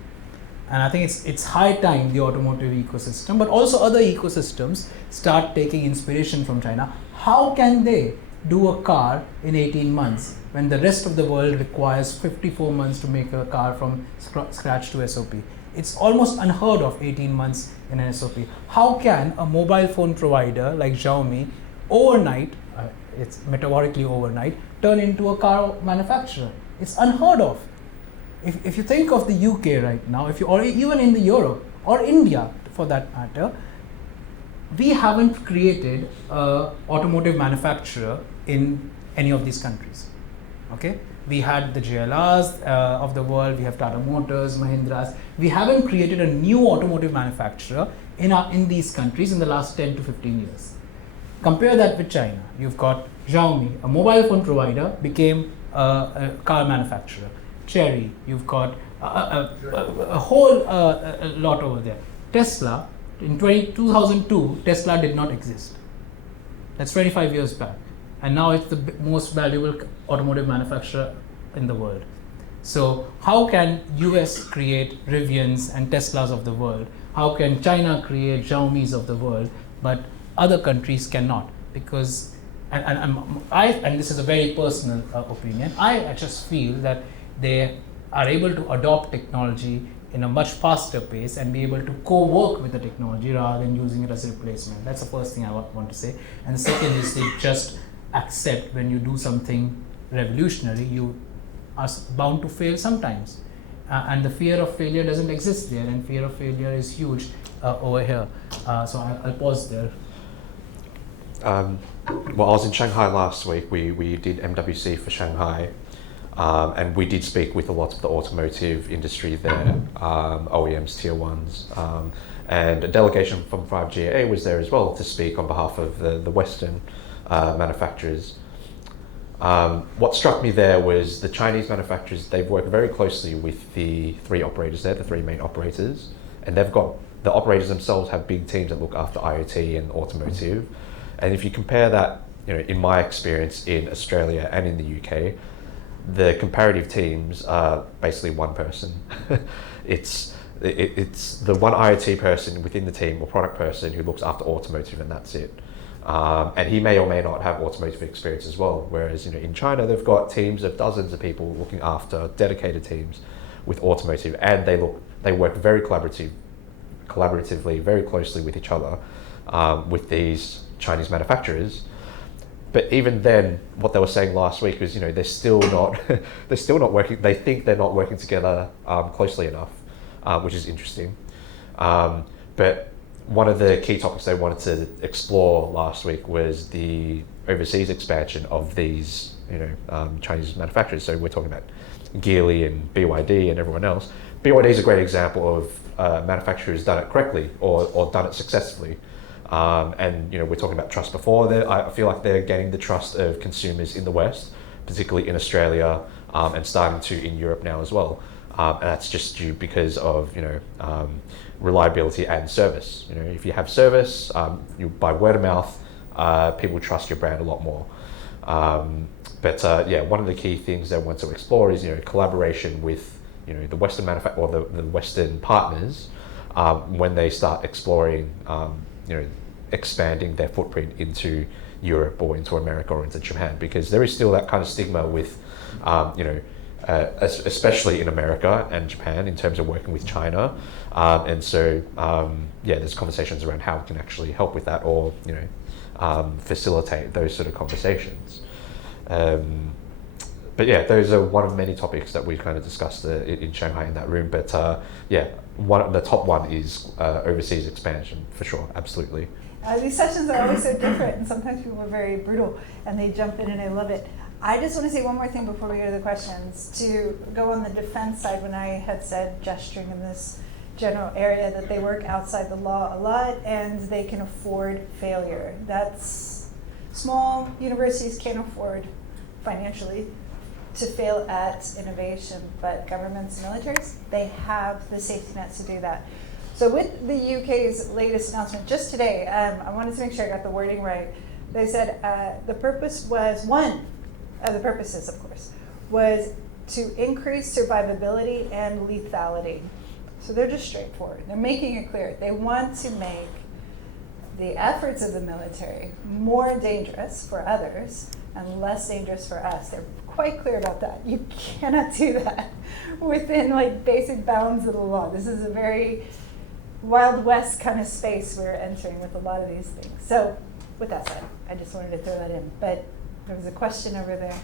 And I think it's high time the automotive ecosystem, but also other ecosystems, start taking inspiration from China. How can they do a car in 18 months when the rest of the world requires 54 months to make a car from scratch to SOP? It's almost unheard of, 18 months in an SOP. How can a mobile phone provider like Xiaomi overnight, it's metaphorically overnight, turn into a car manufacturer? It's unheard of. If you think of the UK right now, or even in the Europe or India for that matter, we haven't created an automotive manufacturer in any of these countries. Okay, we had the JLRs of the world, we have Tata Motors, Mahindras. We haven't created a new automotive manufacturer in these countries in the last 10 to 15 years. Compare that with China. You've got Xiaomi, a mobile phone provider, became a car manufacturer. Chery, you've got a whole lot over there. Tesla, in 2002, Tesla did not exist. That's 25 years back. And now it's the most valuable automotive manufacturer in the world. So how can US create Rivians and Teslas of the world? How can China create Xiaomis of the world, but other countries cannot? Because, and this is a very personal opinion, I just feel that they are able to adopt technology in a much faster pace and be able to co-work with the technology rather than using it as a replacement. That's the first thing I want to say. And the second is they just accept when you do something revolutionary, you are bound to fail sometimes. And the fear of failure doesn't exist there, and fear of failure is huge over here. So I'll pause there. Well, I was in Shanghai last week. We did MWC for Shanghai. And we did speak with a lot of the automotive industry there, OEMs, tier ones, and a delegation from 5GA was there as well to speak on behalf of the Western manufacturers. What struck me there was the Chinese manufacturers, they've worked very closely with the three operators there, the three main operators, and they've got, the operators themselves have big teams that look after IoT and automotive. And if you compare that, in my experience in Australia and in the UK, the comparative teams are basically one person. It's the one IoT person within the team or product person who looks after automotive, and that's it. And he may or may not have automotive experience as well. Whereas in China they've got teams of dozens of people looking after dedicated teams with automotive, and they work very collaboratively, very closely with each other with these Chinese manufacturers. But even then, what they were saying last week was, they're still not working. They think they're not working together closely enough, which is interesting. But one of the key topics they wanted to explore last week was the overseas expansion of these, Chinese manufacturers. So we're talking about Geely and BYD and everyone else. BYD is a great example of a manufacturer who's done it correctly or done it successfully. And we're talking about trust before. I feel like they're gaining the trust of consumers in the West, particularly in Australia, and starting to in Europe now as well. And that's just due because of reliability and service. If you have service, by word of mouth, people trust your brand a lot more. But one of the key things they want to explore is collaboration with the Western or the Western partners when they start exploring expanding their footprint into Europe or into America or into Japan, because there is still that kind of stigma with, especially in America and Japan in terms of working with China. And so, there's conversations around how we can actually help with that or, facilitate those sort of conversations. But those are one of many topics that we kind of discussed in Shanghai in that room. But the top one is overseas expansion for sure, absolutely. These sessions are always so different, and sometimes people are very brutal, and they jump in, and I love it. I just want to say one more thing before we go to the questions. To go on the defense side, when I had said gesturing in this general area that they work outside the law a lot, and they can afford failure. That's small universities can't afford financially to fail at innovation, but governments and militaries, they have the safety nets to do that. So with the UK's latest announcement just today, I wanted to make sure I got the wording right. They said the purpose was, one of the purposes, of course, was to increase survivability and lethality. So they're just straightforward. They're making it clear. They want to make the efforts of the military more dangerous for others and less dangerous for us. They're quite clear about that. You cannot do that within like basic bounds of the law. This is a very Wild West kind of space we're entering with a lot of these things. So with that said, I just wanted to throw that in. But there was a question over there.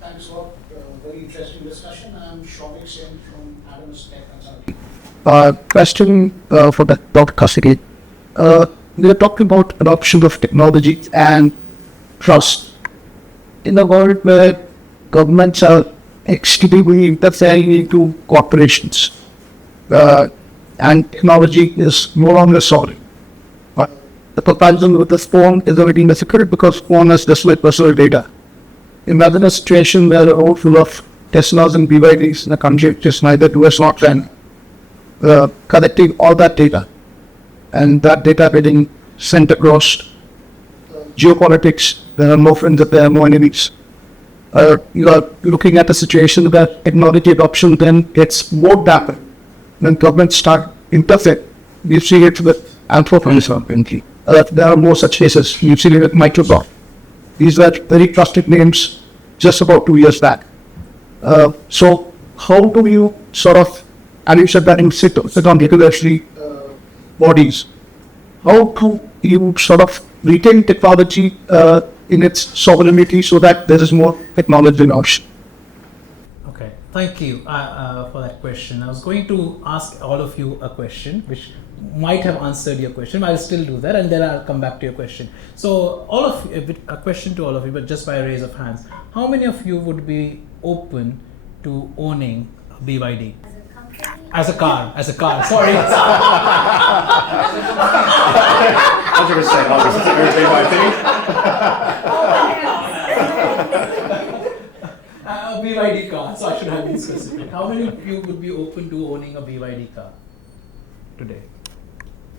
Thanks a lot. Very interesting discussion. I'm Shomik Sen from Adams Tech Consulting. Question for Dr. Kasigi. We are talking about adoption of technology and trust. In a world where governments are extremely interfering into corporations, and technology is no longer solid. The comparison with this phone is already difficult because phone has destroyed personal data. Imagine a situation where a road full of Teslas and BYDs in a country which is neither US nor China, collecting all that data, and that data getting sent across geopolitics. There are no friends, there are no enemies. You are looking at a situation where technology adoption then gets more rapid when governments start interfering. We've seen it with Anthropic. There are more such cases. We've seen it with Microsoft. These were very trusted names just about 2 years back. So how do you sort of, and you said that you sit on regulatory bodies, how do you sort of retain technology in its sovereignty so that there is more technology adoption? Okay, thank you for that question. I was going to ask all of you a question which might have answered your question. I'll still do that and then I'll come back to your question. So all of you, a question to all of you, but just by a raise of hands. How many of you would be open to owning a BYD? As a car, sorry. 100% obviously it would be my thing. A BYD car, so I should have been specific. How many of you would be open to owning a BYD car today?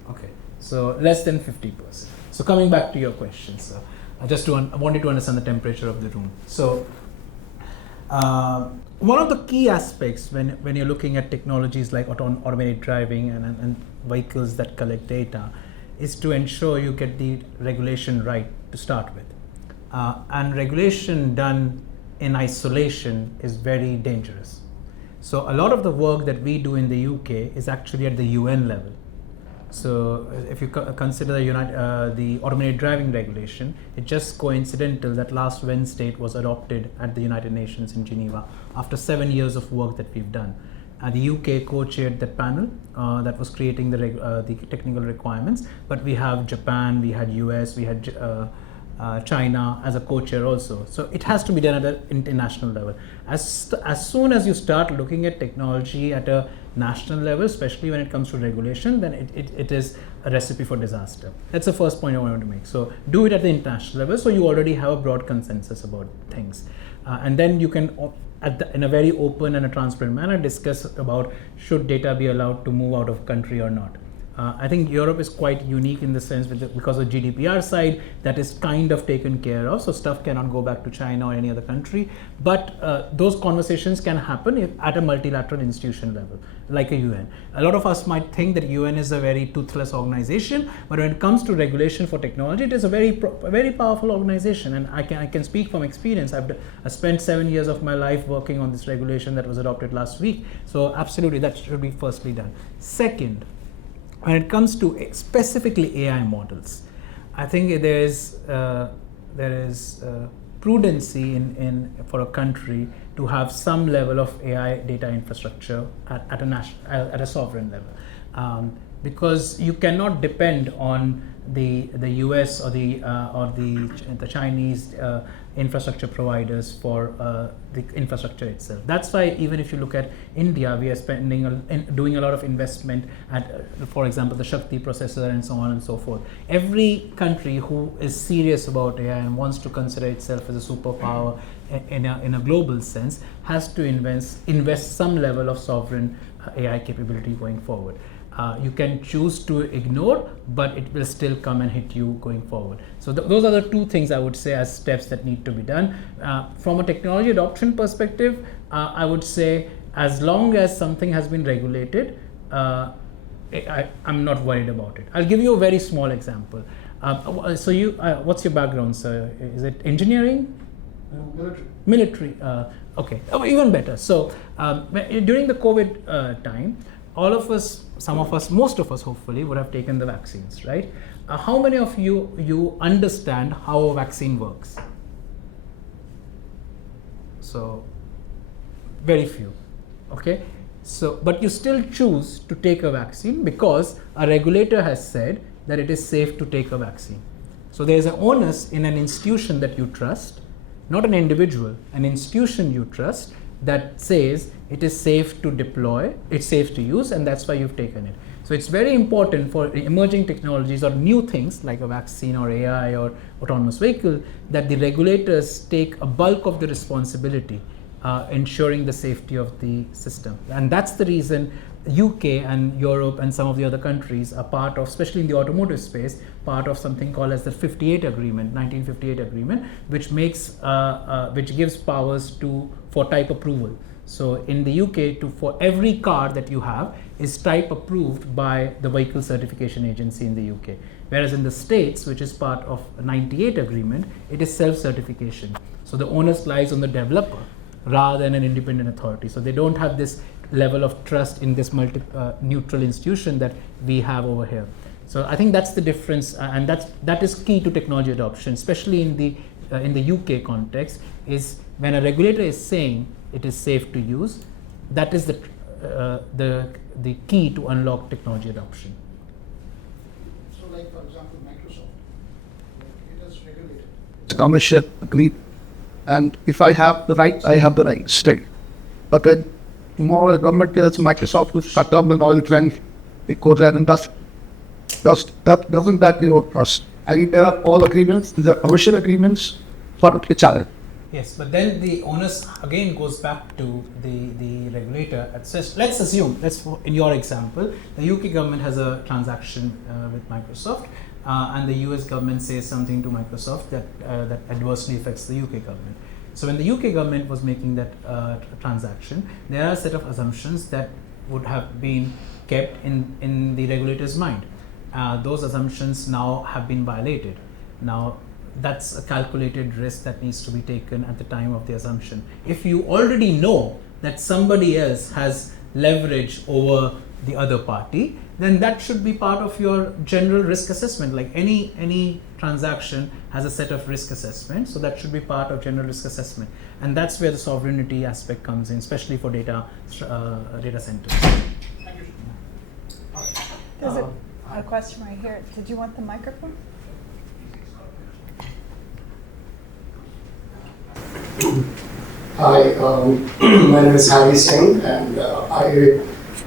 Okay, so less than 50%. So coming back to your question, so I wanted to understand the temperature of the room. So one of the key aspects when you're looking at technologies like automated driving and vehicles that collect data is to ensure you get the regulation right to start with. And regulation done in isolation is very dangerous. So a lot of the work that we do in the UK is actually at the UN level. So if you consider the automated driving regulation, it's just coincidental that last Wednesday it was adopted at the United Nations in Geneva after 7 years of work that we've done. The UK co-chaired that panel that was creating the technical requirements, but we have Japan, we had US, we had China as a co-chair also. So it has to be done at an international level. As soon as you start looking at technology at a national level, especially when it comes to regulation, then it is a recipe for disaster. That's the first point I wanted to make. So do it at the international level so you already have a broad consensus about things. And then you can, in a very open and a transparent manner, discuss about should data be allowed to move out of country or not. I think Europe is quite unique in the sense because of GDPR side that is kind of taken care of, so stuff cannot go back to China or any other country, but those conversations can happen at a multilateral institution level like a UN. A lot of us might think that UN is a very toothless organization, but when it comes to regulation for technology, it is a very powerful organization, and I can speak from experience. I spent 7 years of my life working on this regulation that was adopted last week, so absolutely that should be firstly done. Second, when it comes to specifically AI models, I think there is prudency for a country to have some level of AI data infrastructure at a sovereign level. because you cannot depend on the US or the Chinese infrastructure providers for the infrastructure itself. That's why even if you look at India, we are doing a lot of investment at, for example, the Shakti processor and so on and so forth. Every country who is serious about AI and wants to consider itself as a superpower in a global sense has to invest some level of sovereign AI capability going forward. You can choose to ignore, but it will still come and hit you going forward. So those are the two things I would say as steps that need to be done. From a technology adoption perspective, I would say as long as something has been regulated, I'm not worried about it. I'll give you a very small example. So what's your background, sir? Is it engineering? Military. Okay, even better. So during the COVID time, all of us, some of us, most of us hopefully would have taken the vaccines, right? How many of you understand how a vaccine works? So very few, okay? So, but you still choose to take a vaccine because a regulator has said that it is safe to take a vaccine. So there is an onus in an institution that you trust, not an individual, an institution you trust that says it is safe to deploy, it's safe to use, and that's why you've taken it. So it's very important for emerging technologies or new things like a vaccine or AI or autonomous vehicle that the regulators take a bulk of the responsibility ensuring the safety of the system. And that's the reason UK and Europe and some of the other countries are part of, especially in the automotive space, part of something called as the 1958 agreement, which makes, which gives powers for type approval. So in the UK, for every car that you have is type approved by the vehicle certification agency in the UK. Whereas in the States, which is part of a 98 agreement, it is self-certification. So the onus lies on the developer rather than an independent authority. So they don't have this level of trust in this neutral institution that we have over here. So I think that's the difference, and that is key to technology adoption, especially in the UK context, is when a regulator is saying it is safe to use, that is the key to unlock technology adoption. So like for example, Microsoft, it is regulated. The commercial agreed, and if I have the right, I have the right state. But then tomorrow the government tells Microsoft will shut down the oil trend because then doesn't that trust? I mean, there are all agreements, there are commercial agreements for each other. Yes, but then the onus again goes back to the regulator. Let's assume, in your example, the UK government has a transaction with Microsoft, and the US government says something to Microsoft that adversely affects the UK government. So when the UK government was making that transaction, there are a set of assumptions that would have been kept in the regulator's mind. Those assumptions now have been violated. Now, that's a calculated risk that needs to be taken at the time of the assumption. If you already know that somebody else has leverage over the other party, then that should be part of your general risk assessment. Like any transaction has a set of risk assessment, so that should be part of general risk assessment. And that's where the sovereignty aspect comes in, especially for data centers. Thank you. There's a question right here. Did you want the microphone? Hi, my name is Harry Singh, and I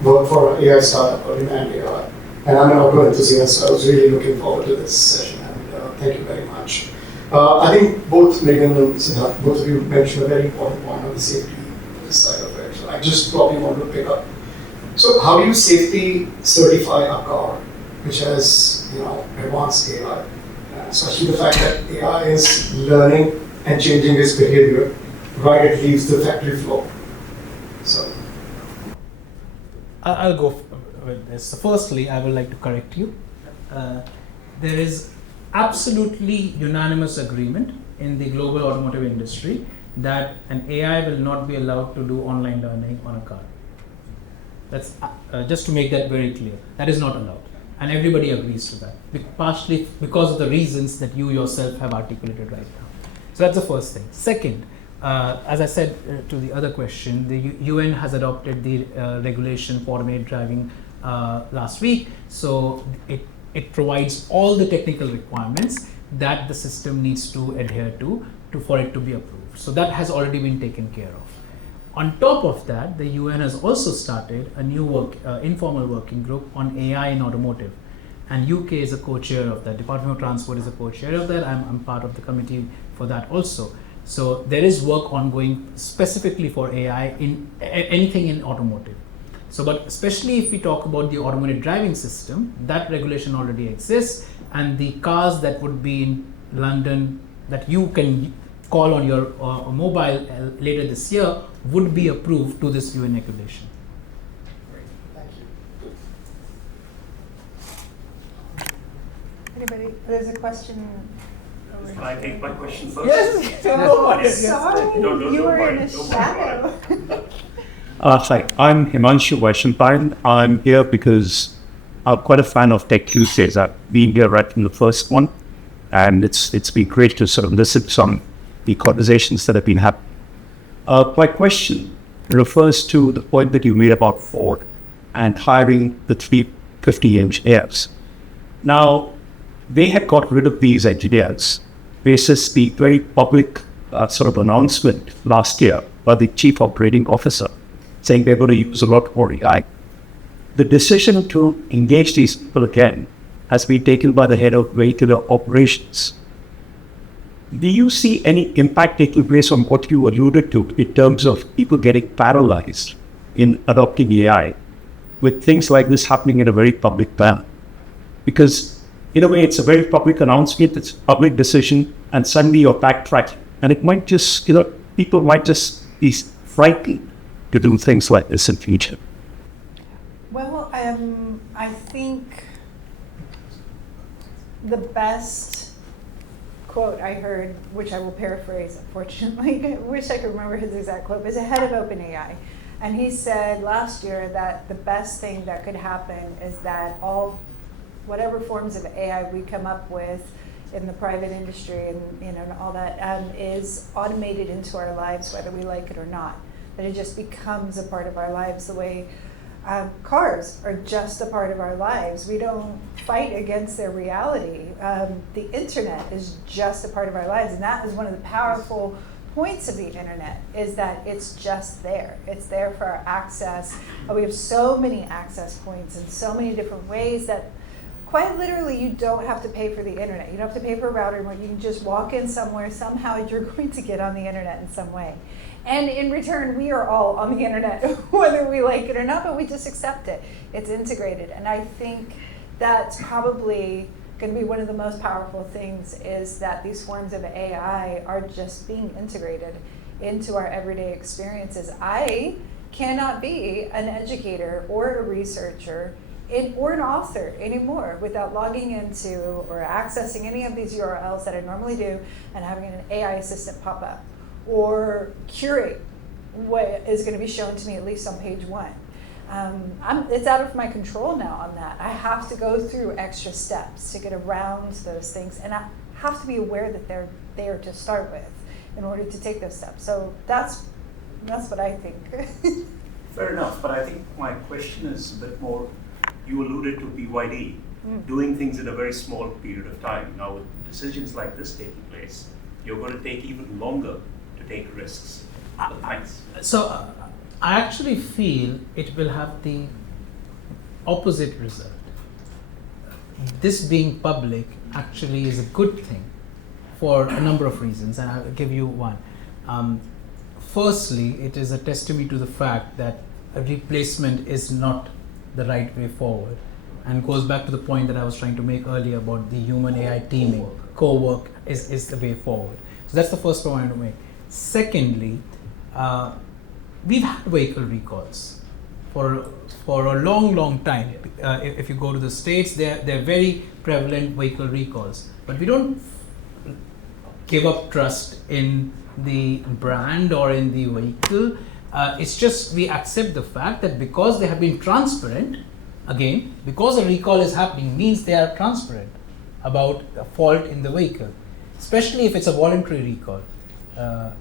work for an AI startup called AI, and I'm an auto enthusiast. So I was really looking forward to this session, and thank you very much. I think both Megan and Siddharth, both of you mentioned a very important point on the safety side of it. So I just probably want to pick up. So how do you safety certify a car which has advanced AI, especially the fact that AI is learning and changing its behavior right it leaves the factory floor? So I'll go with this. So firstly, I would like to correct you. There is absolutely unanimous agreement in the global automotive industry that an AI will not be allowed to do online learning on a car. That's just to make that very clear. That is not allowed, and everybody agrees to that, partially because of the reasons that you yourself have articulated right now. So that's the first thing. Second, as I said to the other question, the UN has adopted the regulation for automated driving last week. So it provides all the technical requirements that the system needs to adhere to for it to be approved. So that has already been taken care of. On top of that, the UN has also started a new informal working group on AI in automotive. And UK is a co-chair of that. Department of Transport is a co-chair of that. I'm part of the committee for that also. So there is work ongoing specifically for AI in anything in automotive. So, but especially if we talk about the automated driving system, that regulation already exists, and the cars that would be in London that you can call on your mobile later this year would be approved to this UN regulation. Thank you. Anybody? There's a question. Can I take my question first? Yes. Sorry, you were in a shadow. Hi, I'm Himanshu Vaishnapan. I'm here because I'm quite a fan of Tech Tuesdays. I've been here right from the first one, and it's been great to sort of listen to some of the conversations that have been happening. My question refers to the point that you made about Ford and hiring the 350 engineers. Now, they had got rid of these engineers basis the very public sort of announcement last year by the chief operating officer saying they're going to use a lot more AI. The decision to engage these people again has been taken by the head of vehicular operations. Do you see any impact taking place on what you alluded to in terms of people getting paralyzed in adopting AI with things like this happening in a very public manner? Because in a way, it's a very public announcement, it's a public decision, and suddenly you're backtracking. And it might just, people might just be frightened to do things like this in future. Well, I think the best quote I heard, which I will paraphrase, unfortunately, I wish I could remember his exact quote, was the head of OpenAI. And he said last year that the best thing that could happen is that whatever forms of AI we come up with in the private industry and all that is automated into our lives, whether we like it or not. That it just becomes a part of our lives the way cars are just a part of our lives. We don't fight against their reality. The internet is just a part of our lives, and that is one of the powerful points of the internet, is that it's just there. It's there for our access. We have so many access points in so many different ways that quite literally you don't have to pay for the internet. You don't have to pay for a router. You can just walk in somewhere. Somehow you're going to get on the internet in some way. And in return, we are all on the internet, whether we like it or not, but we just accept it. It's integrated. And I think that's probably going to be one of the most powerful things, is that these forms of AI are just being integrated into our everyday experiences. I cannot be an educator or a researcher or an author anymore without logging into or accessing any of these URLs that I normally do and having an AI assistant pop up, or curate what is going to be shown to me at least on page 1. It's out of my control now on that. I have to go through extra steps to get around those things, and I have to be aware that they're there to start with in order to take those steps. So that's what I think. Fair enough, but I think my question is a bit more, you alluded to BYD, doing things in a very small period of time. Now with decisions like this taking place, you're going to take even longer to take risks. Thanks. So I actually feel it will have the opposite result. This being public actually is a good thing for a number of reasons, and I'll give you one. Firstly, it is a testimony to the fact that a replacement is not the right way forward, and goes back to the point that I was trying to make earlier about the human AI teaming. Co-work is the way forward. So that's the first point I want to make. Secondly, we've had vehicle recalls for a long time. If you go to the States, they're very prevalent vehicle recalls. But we don't give up trust in the brand or in the vehicle. It's just we accept the fact that because they have been transparent, again, because a recall is happening means they are transparent about a fault in the vehicle, especially if it's a voluntary recall.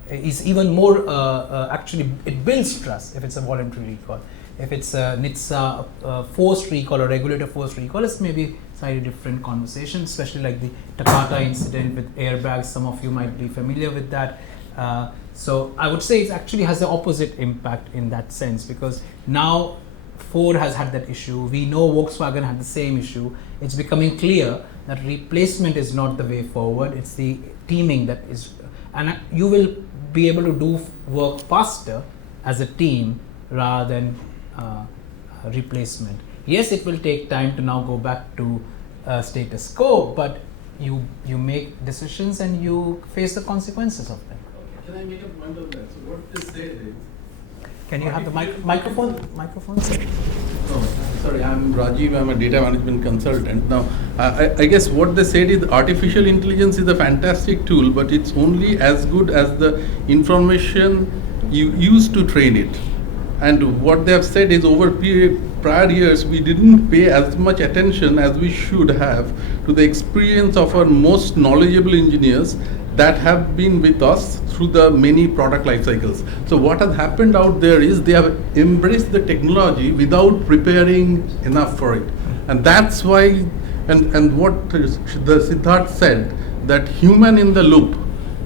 Is even more, actually, it builds trust if it's a voluntary recall. If it's a NHTSA forced recall or regulator forced recall, it's maybe slightly different conversation, especially like the Takata incident with airbags. Some of you might be familiar with that. So I would say it actually has the opposite impact in that sense, because now Ford has had that issue. We know Volkswagen had the same issue. It's becoming clear that replacement is not the way forward. It's the teaming that is, and you will be able to do work faster as a team rather than replacement. Yes, it will take time to now go back to status quo, but you make decisions and you face the consequences of them. Okay. Can I make a point on that? So what they said is, can you have the microphone? Sir? oh, sorry, I'm Rajiv. I'm a data management consultant. Now, I guess what they said is artificial intelligence is a fantastic tool, but it's only as good as the information you use to train it. And what they have said is over prior years, we didn't pay as much attention as we should have to the experience of our most knowledgeable engineers that have been with us through the many product life cycles. So what has happened out there is they have embraced the technology without preparing enough for it. And that's why, and what the Siddharth said, that human in the loop,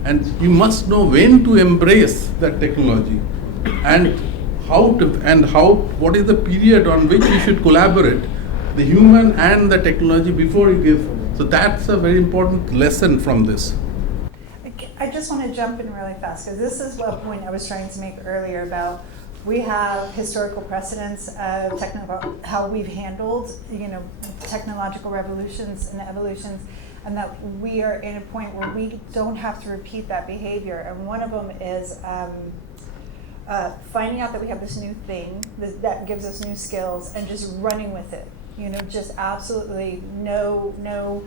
and you must know when to embrace that technology and what is the period on which you should collaborate, the human and the technology before you give. So that's a very important lesson from this. I just want to jump in really fast, because this is what point I was trying to make earlier about we have historical precedents of how we've handled, technological revolutions and evolutions, and that we are in a point where we don't have to repeat that behavior. And one of them is finding out that we have this new thing that gives us new skills and just running with it. Just absolutely no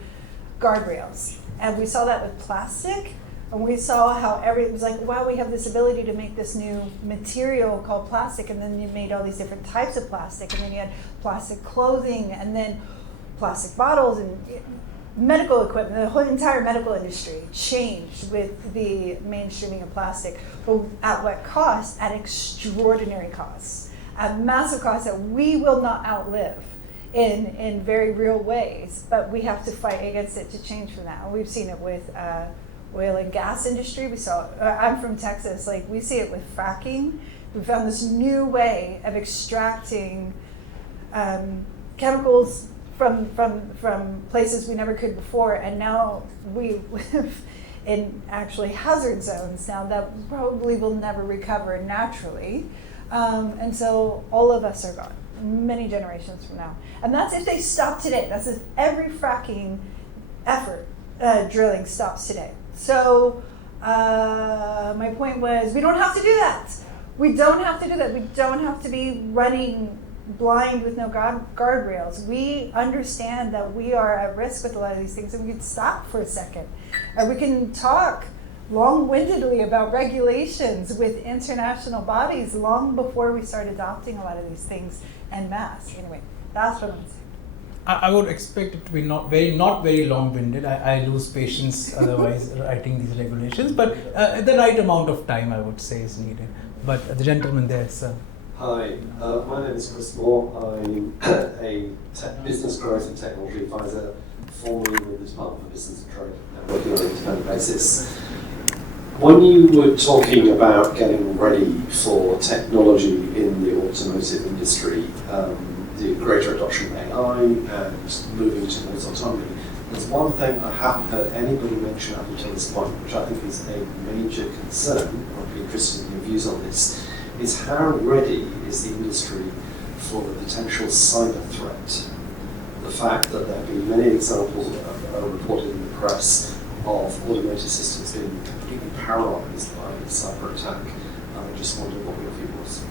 guardrails. And we saw that with plastic. And we saw how it was like, wow, we have this ability to make this new material called plastic, and then you made all these different types of plastic, and then you had plastic clothing, and then plastic bottles, and medical equipment. The whole entire medical industry changed with the mainstreaming of plastic. But at what cost? At extraordinary costs, at massive costs that we will not outlive in very real ways. But we have to fight against it to change from that. And we've seen it with oil and gas industry. We saw, I'm from Texas, we see it with fracking. We found this new way of extracting chemicals from places we never could before, and now we live in actually hazard zones now that probably will never recover naturally. And so all of us are gone, many generations from now. And that's if they stop today. That's if every fracking effort, drilling stops today. So my point was, we don't have to do that. We don't have to do that. We don't have to be running blind with no guardrails. We understand that we are at risk with a lot of these things, and we can stop for a second. And we can talk long-windedly about regulations with international bodies long before we start adopting a lot of these things en masse. Anyway, that's what I'm saying. I would expect it to be not very long-winded. I lose patience otherwise writing these regulations, but the right amount of time, I would say, is needed. But the gentleman there, sir. Hi, my name is Chris Moore. I'm a business growth and technology advisor, formerly with the Department of Business and Trade, now working on an independent basis. When you were talking about getting ready for technology in the automotive industry, the greater adoption of AI and moving towards autonomy, there's one thing I haven't heard anybody mention up until this point, which I think is a major concern. I'd be interested in your views on this, is how ready is the industry for the potential cyber threat? The fact that there have been many examples reported in the press of automotive systems being completely paralyzed by a cyber attack. I just wondered what your view was.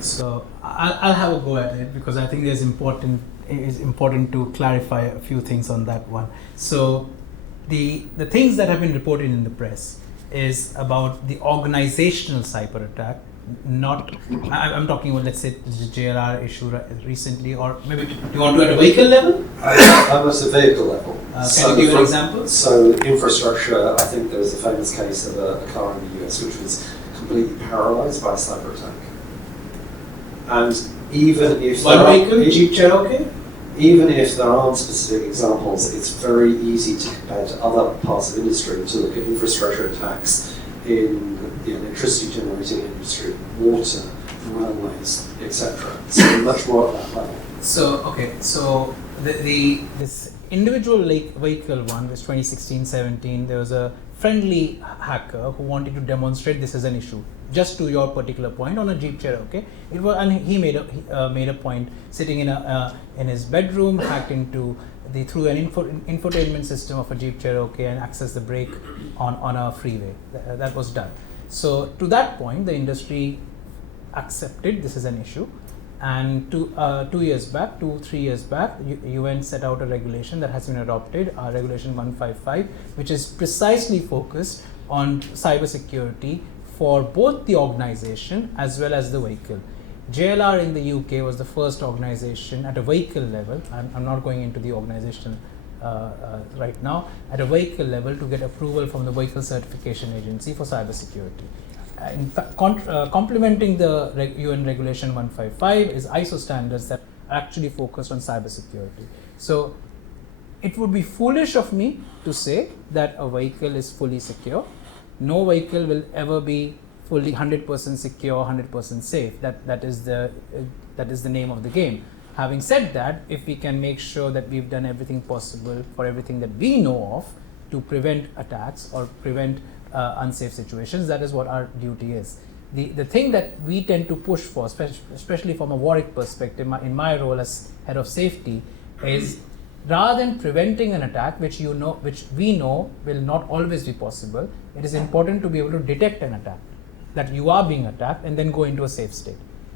So I'll have a go at it, because I think it's important to clarify a few things on that one. So the things that have been reported in the press is about the organizational cyber attack. I'm talking about, let's say, the JLR issue recently, or maybe do you want to at a vehicle level? I'm at a vehicle level. Can you give an example? So infrastructure, I think there was a famous case of a car in the US which was completely paralyzed by a cyber attack. And even if One there are- vehicle, Jeep Cherokee? even if there aren't specific examples, it's very easy to compare to other parts of industry to look at infrastructure attacks in the electricity generating industry, water, railways, etc. So much more at that level. So this individual vehicle one, this 2016-17, there was a friendly hacker who wanted to demonstrate this as an issue. Just to your particular point, on a Jeep Cherokee, it was, and he made a point sitting in his bedroom, hacked into through an infotainment system of a Jeep Cherokee and accessed the brake on a freeway. That was done. So to that point, the industry accepted this is an issue, and 3 years back, UN set out a regulation that has been adopted, Regulation 155, which is precisely focused on cybersecurity for both the organization as well as the vehicle. JLR in the UK was the first organization at a vehicle level, I'm not going into the organization right now, at a vehicle level to get approval from the Vehicle Certification Agency for cybersecurity. In fact, complementing the UN Regulation 155 is ISO standards that are actually focused on cybersecurity. So it would be foolish of me to say that a vehicle is fully secure. No vehicle will ever be fully 100% secure, 100% safe. That is the name of the game. Having said that, if we can make sure that we've done everything possible for everything that we know of to prevent attacks or prevent unsafe situations, that is what our duty is. The thing that we tend to push for, especially from a Warwick perspective, in my role as head of safety, is rather than preventing an attack, which we know will not always be possible, it is important to be able to detect an attack, that you are being attacked, and then go into a safe state.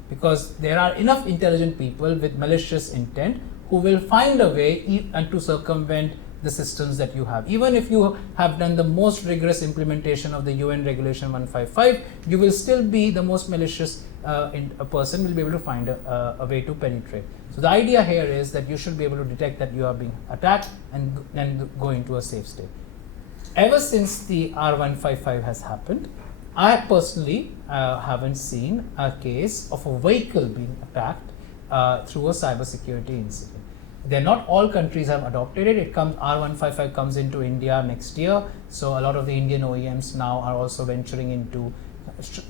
Because there are enough intelligent people with malicious intent who will find a way and to circumvent the systems that you have. Even if you have done the most rigorous implementation of the UN Regulation 155, you will still be the most malicious a person will be able to find a way to penetrate. So the idea here is that you should be able to detect that you are being attacked and then go into a safe state. Ever since the R155 has happened, I personally haven't seen a case of a vehicle being attacked through a cybersecurity incident. They're not all countries have adopted it. R155 comes into India next year, so a lot of the Indian OEMs now are also venturing into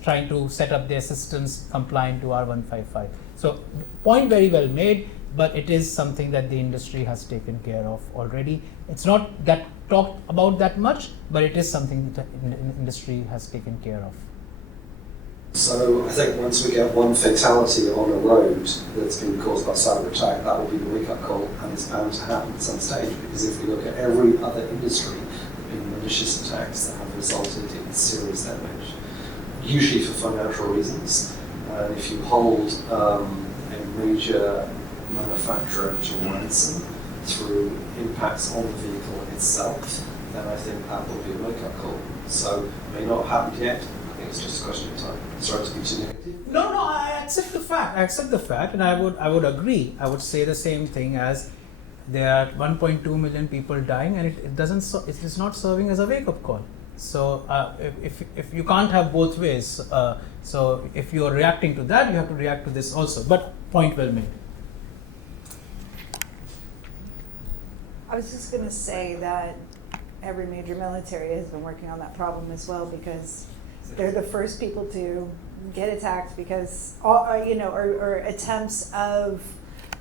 trying to set up their systems compliant to R155. So point very well made, but it is something that the industry has taken care of already. It's not that talked about that much, but it is something that the industry has taken care of. So I think once we get one fatality on a road that's been caused by cyber attack, that will be the wake-up call, and it's bound to happen at some stage, because if we look at every other industry, there have been malicious attacks that have resulted in serious damage, usually for financial reasons. And if you hold a major manufacturer to ransom through impacts on the vehicle itself, then I think that will be a wake-up call. So it may not have happened yet. It's just a question of time. Sorry to be too negative. No, I accept the fact, and I would agree. I would say the same thing as there are 1.2 million people dying, and it is not serving as a wake-up call. So if you can't have both ways, so if you are reacting to that, you have to react to this also. But point well made. I was just going to say that every major military has been working on that problem as well, because they're the first people to get attacked because, or attempts of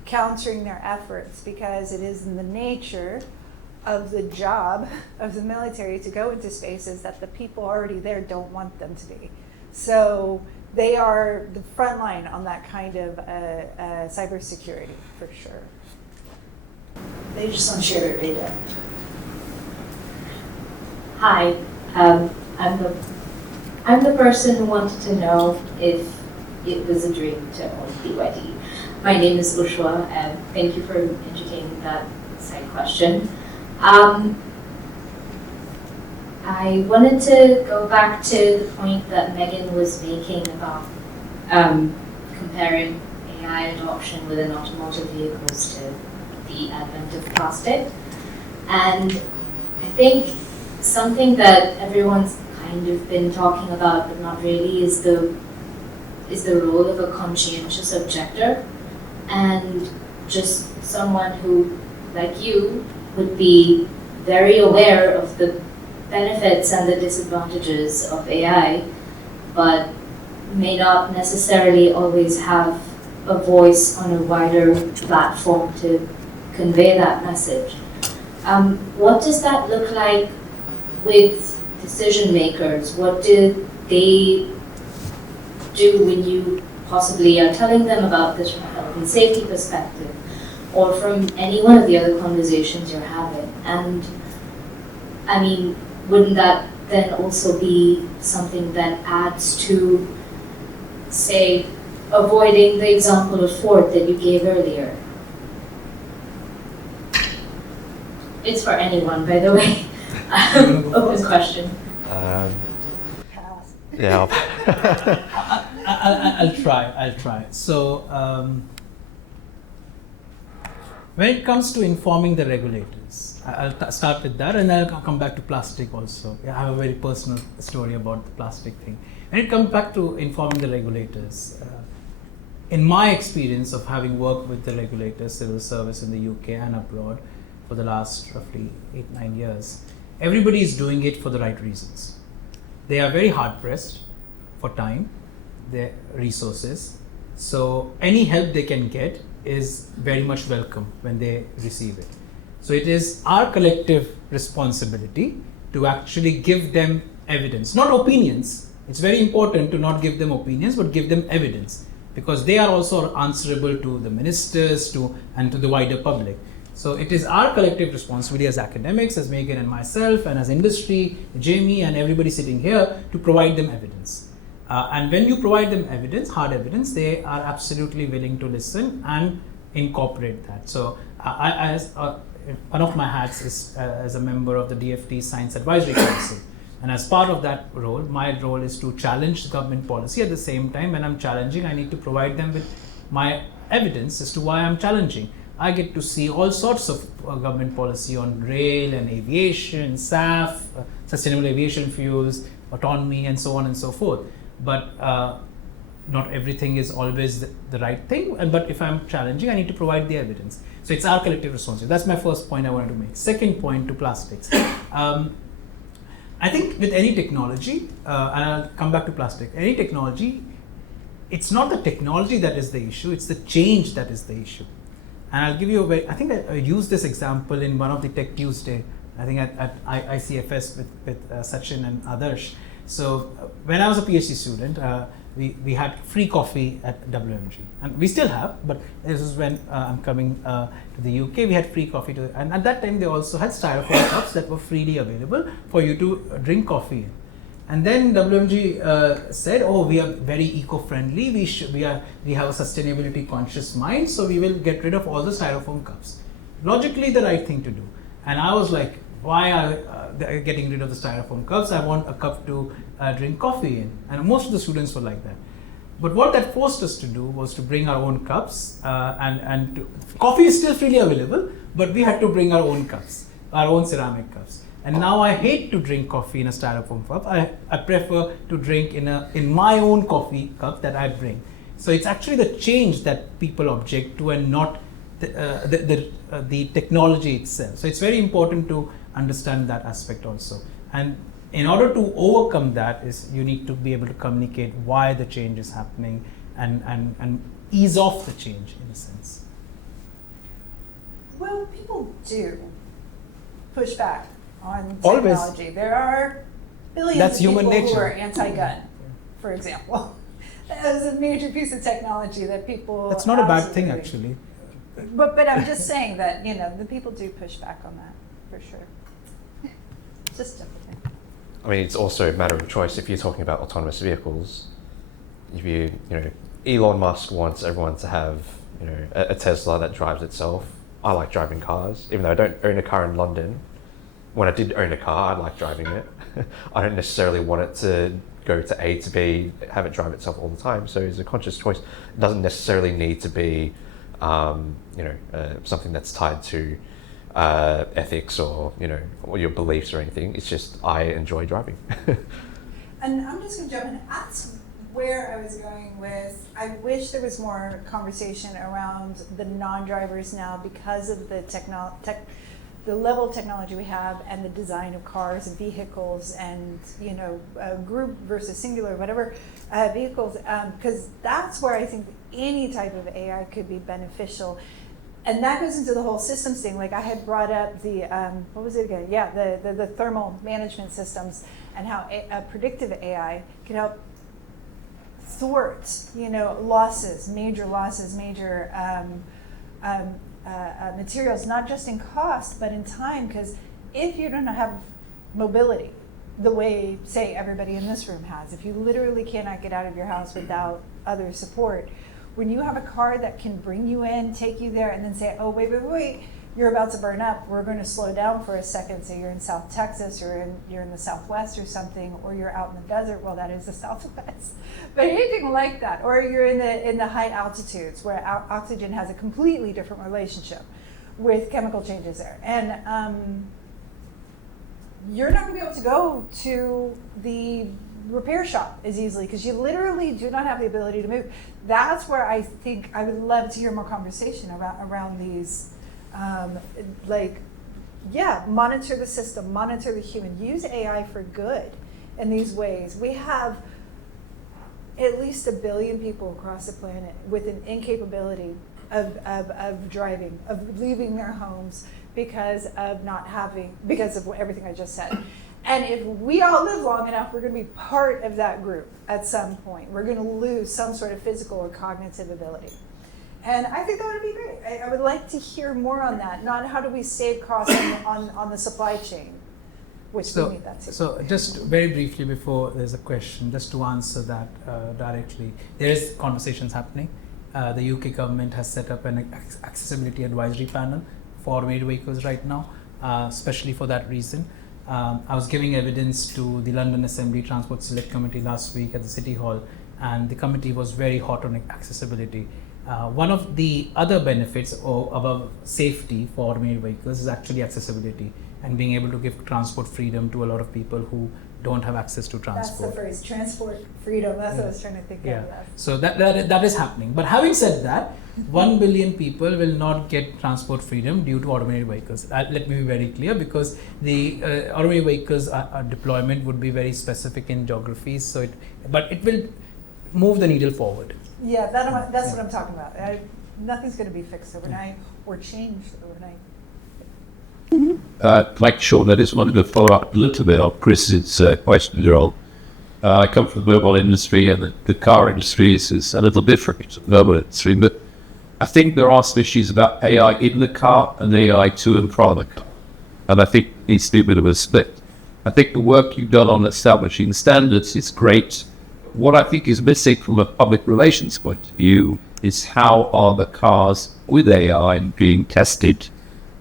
countering their efforts, because it is in the nature of the job of the military to go into spaces that the people already there don't want them to be. So they are the front line on that kind of cybersecurity, for sure. They just don't share their data. Hi, I'm the person who wanted to know if it was a dream to own BYD. My name is Ushwa, and thank you for entertaining that side question. I wanted to go back to the point that Megan was making about comparing AI adoption within automotive vehicles to the advent of plastic. And I think something that everyone's kind of been talking about, but not really, is the role of a conscientious objector. and just someone who, like you, would be very aware of the benefits and the disadvantages of AI, but may not necessarily always have a voice on a wider platform to convey that message. What does that look like with decision makers? What do they do when you possibly are telling them about this from a health and safety perspective, or from any one of the other conversations you're having? And I mean, wouldn't that then also be something that adds to, say, avoiding the example of Ford that you gave earlier? It's for anyone, by the way. Open question. Yeah. I'll try. So, when it comes to informing the regulators, I'll start with that, and then I'll come back to plastic also. I have a very personal story about the plastic thing. When it comes back to informing the regulators, in my experience of having worked with the regulators, civil service in the UK and abroad for the last roughly 8-9 years, everybody is doing it for the right reasons. They are very hard pressed for time, their resources. So any help they can get is very much welcome when they receive it. So it is our collective responsibility to actually give them evidence, not opinions. It's very important to not give them opinions, but give them evidence, because they are also answerable to the ministers and to the wider public. So it is our collective responsibility as academics, as Megan and myself, and as industry, Jamie and everybody sitting here, to provide them evidence. And when you provide them evidence, hard evidence, they are absolutely willing to listen and incorporate that. So one of my hats is as a member of the DFT Science Advisory Council. And as part of that role, my role is to challenge government policy. At the same time, when I'm challenging, I need to provide them with my evidence as to why I'm challenging. I get to see all sorts of government policy on rail and aviation, SAF, sustainable aviation fuels, autonomy, and so on and so forth. But not everything is always the right thing. But if I'm challenging, I need to provide the evidence. So it's our collective responsibility. That's my first point I wanted to make. Second point, to plastics. I think with any technology, and I'll come back to plastic, any technology, it's not the technology that is the issue, it's the change that is the issue. And I'll give you I think I used this example in one of the Tech Tuesday, I think at ICFS with Sachin and Adarsh. So when I was a PhD student, we had free coffee at WMG, and we still have, but this is when I'm coming to the UK, we had free coffee, and at that time they also had styrofoam cups that were freely available for you to drink coffee in. And then WMG said, oh, we are very eco-friendly, we have a sustainability conscious mind, so we will get rid of all the styrofoam cups. Logically the right thing to do. And I was like, why are they getting rid of the styrofoam cups? I want a cup to drink coffee in. And most of the students were like that. But what that forced us to do was to bring our own cups, coffee is still freely available, but we had to bring our own cups, our own ceramic cups. And now I hate to drink coffee in a styrofoam cup. I prefer to drink in my own coffee cup that I bring. So it's actually the change that people object to, and not the technology itself. So it's very important to understand that aspect also. And in order to overcome that, is you need to be able to communicate why the change is happening and ease off the change in a sense. Well, people do push back on Always. technology. There are billions That's of people human nature. who are anti-gun, for example. That is a major piece of technology that people. That's not a bad thing, absolutely- actually. But I'm just saying that, the people do push back on that, for sure. Just a thing. I mean, it's also a matter of choice. If you're talking about autonomous vehicles, if Elon Musk wants everyone to have, a Tesla that drives itself. I like driving cars, even though I don't own a car in London. When I did own a car, I like driving it. I don't necessarily want it to go to A to B, have it drive itself all the time. So it's a conscious choice. It doesn't necessarily need to be, something that's tied to ethics or your beliefs or anything. It's just I enjoy driving. And I'm just going to jump in. That's where I was going with, I wish there was more conversation around the non-drivers now because of the the level of technology we have and the design of cars and vehicles and, group versus singular, whatever vehicles, because that's where I think any type of AI could be beneficial. And that goes into the whole systems thing. Like I had brought up the, what was it again? Yeah, the thermal management systems and how predictive AI can help thwart, losses, major materials, not just in cost, but in time. Because if you don't have mobility the way, say, everybody in this room has, if you literally cannot get out of your house without other support, when you have a car that can bring you in, take you there, and then say, oh, wait, you're about to burn up, we're going to slow down for a second. So you're in South Texas, or you're in the Southwest or something, or you're out in the desert. Well, that is the Southwest, but anything like that. Or you're in the high altitudes where oxygen has a completely different relationship with chemical changes there. And you're not going to be able to go to the repair shop as easily because you literally do not have the ability to move. That's where I think I would love to hear more conversation around these. Monitor the system, monitor the human, use AI for good in these ways. We have at least 1 billion people across the planet with an incapability of driving, of leaving their homes because of everything I just said. And if we all live long enough, we're going to be part of that group at some point. We're going to lose some sort of physical or cognitive ability. And I think that would be great. I would like to hear more on that, not how do we save costs on the supply chain, which we need that too. So just very briefly before there's a question, just to answer that directly, there is conversations happening. The UK government has set up an accessibility advisory panel for automated vehicles right now, especially for that reason. I was giving evidence to the London Assembly Transport Select Committee last week at the City Hall, and the committee was very hot on accessibility. One of the other benefits above safety for automated vehicles is actually accessibility and being able to give transport freedom to a lot of people who don't have access to transport. That's the phrase, transport freedom. That's what I was trying to think of. So that is happening. But having said that, 1 billion people will not get transport freedom due to automated vehicles. Let me be very clear, because the automated vehicles deployment would be very specific in geographies. But it will move the needle forward. Yeah, that's what I'm talking about. Nothing's going to be fixed overnight or changed overnight. Like Sean, I just wanted to follow up a little bit on Chris's question, Gerald. I come from the mobile industry, and the car industry is a little different to the mobile industry, but I think there are some issues about AI in the car and AI to and from the car. And I think it needs to be a bit of a split. I think the work you've done on establishing standards is great. What I think is missing from a public relations point of view is how are the cars with AI being tested.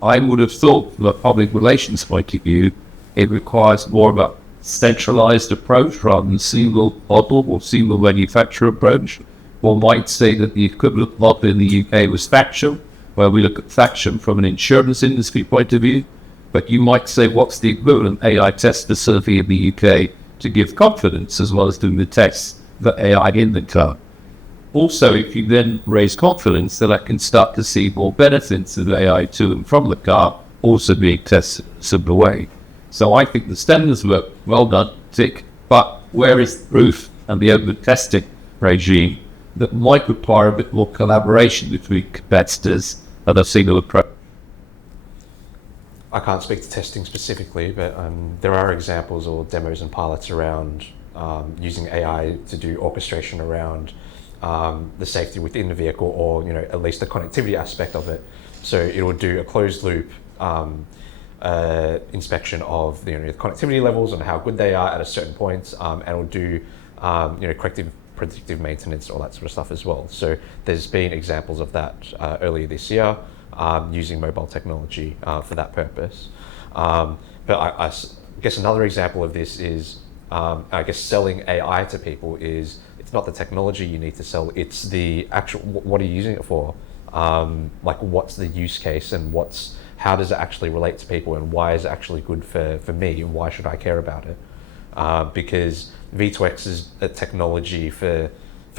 I would have thought from a public relations point of view, it requires more of a centralized approach rather than single model or single manufacturer approach. One might say that the equivalent model in the UK was Faction, where we look at Faction from an insurance industry point of view. But you might say, what's the equivalent AI test facility in the UK to give confidence as well as doing the tests for AI in the car? Also, if you then raise confidence, then I can start to see more benefits of AI to and from the car also being tested in a similar way. So I think the standards work well done, tick, but where is the proof and the open testing regime that might require a bit more collaboration between competitors and a single approach? I can't speak to testing specifically, but there are examples or demos and pilots around using AI to do orchestration around the safety within the vehicle, or at least the connectivity aspect of it. So it will do a closed loop inspection of the connectivity levels and how good they are at a certain point, and it will do corrective predictive maintenance, all that sort of stuff as well. So there's been examples of that earlier this year using mobile technology for that purpose. But I guess another example of this is selling AI to people is, it's not the technology you need to sell, it's the actual, what are you using it for? Like, what's the use case, and how does it actually relate to people, and why is it actually good for me, and why should I care about it? because V2X is a technology for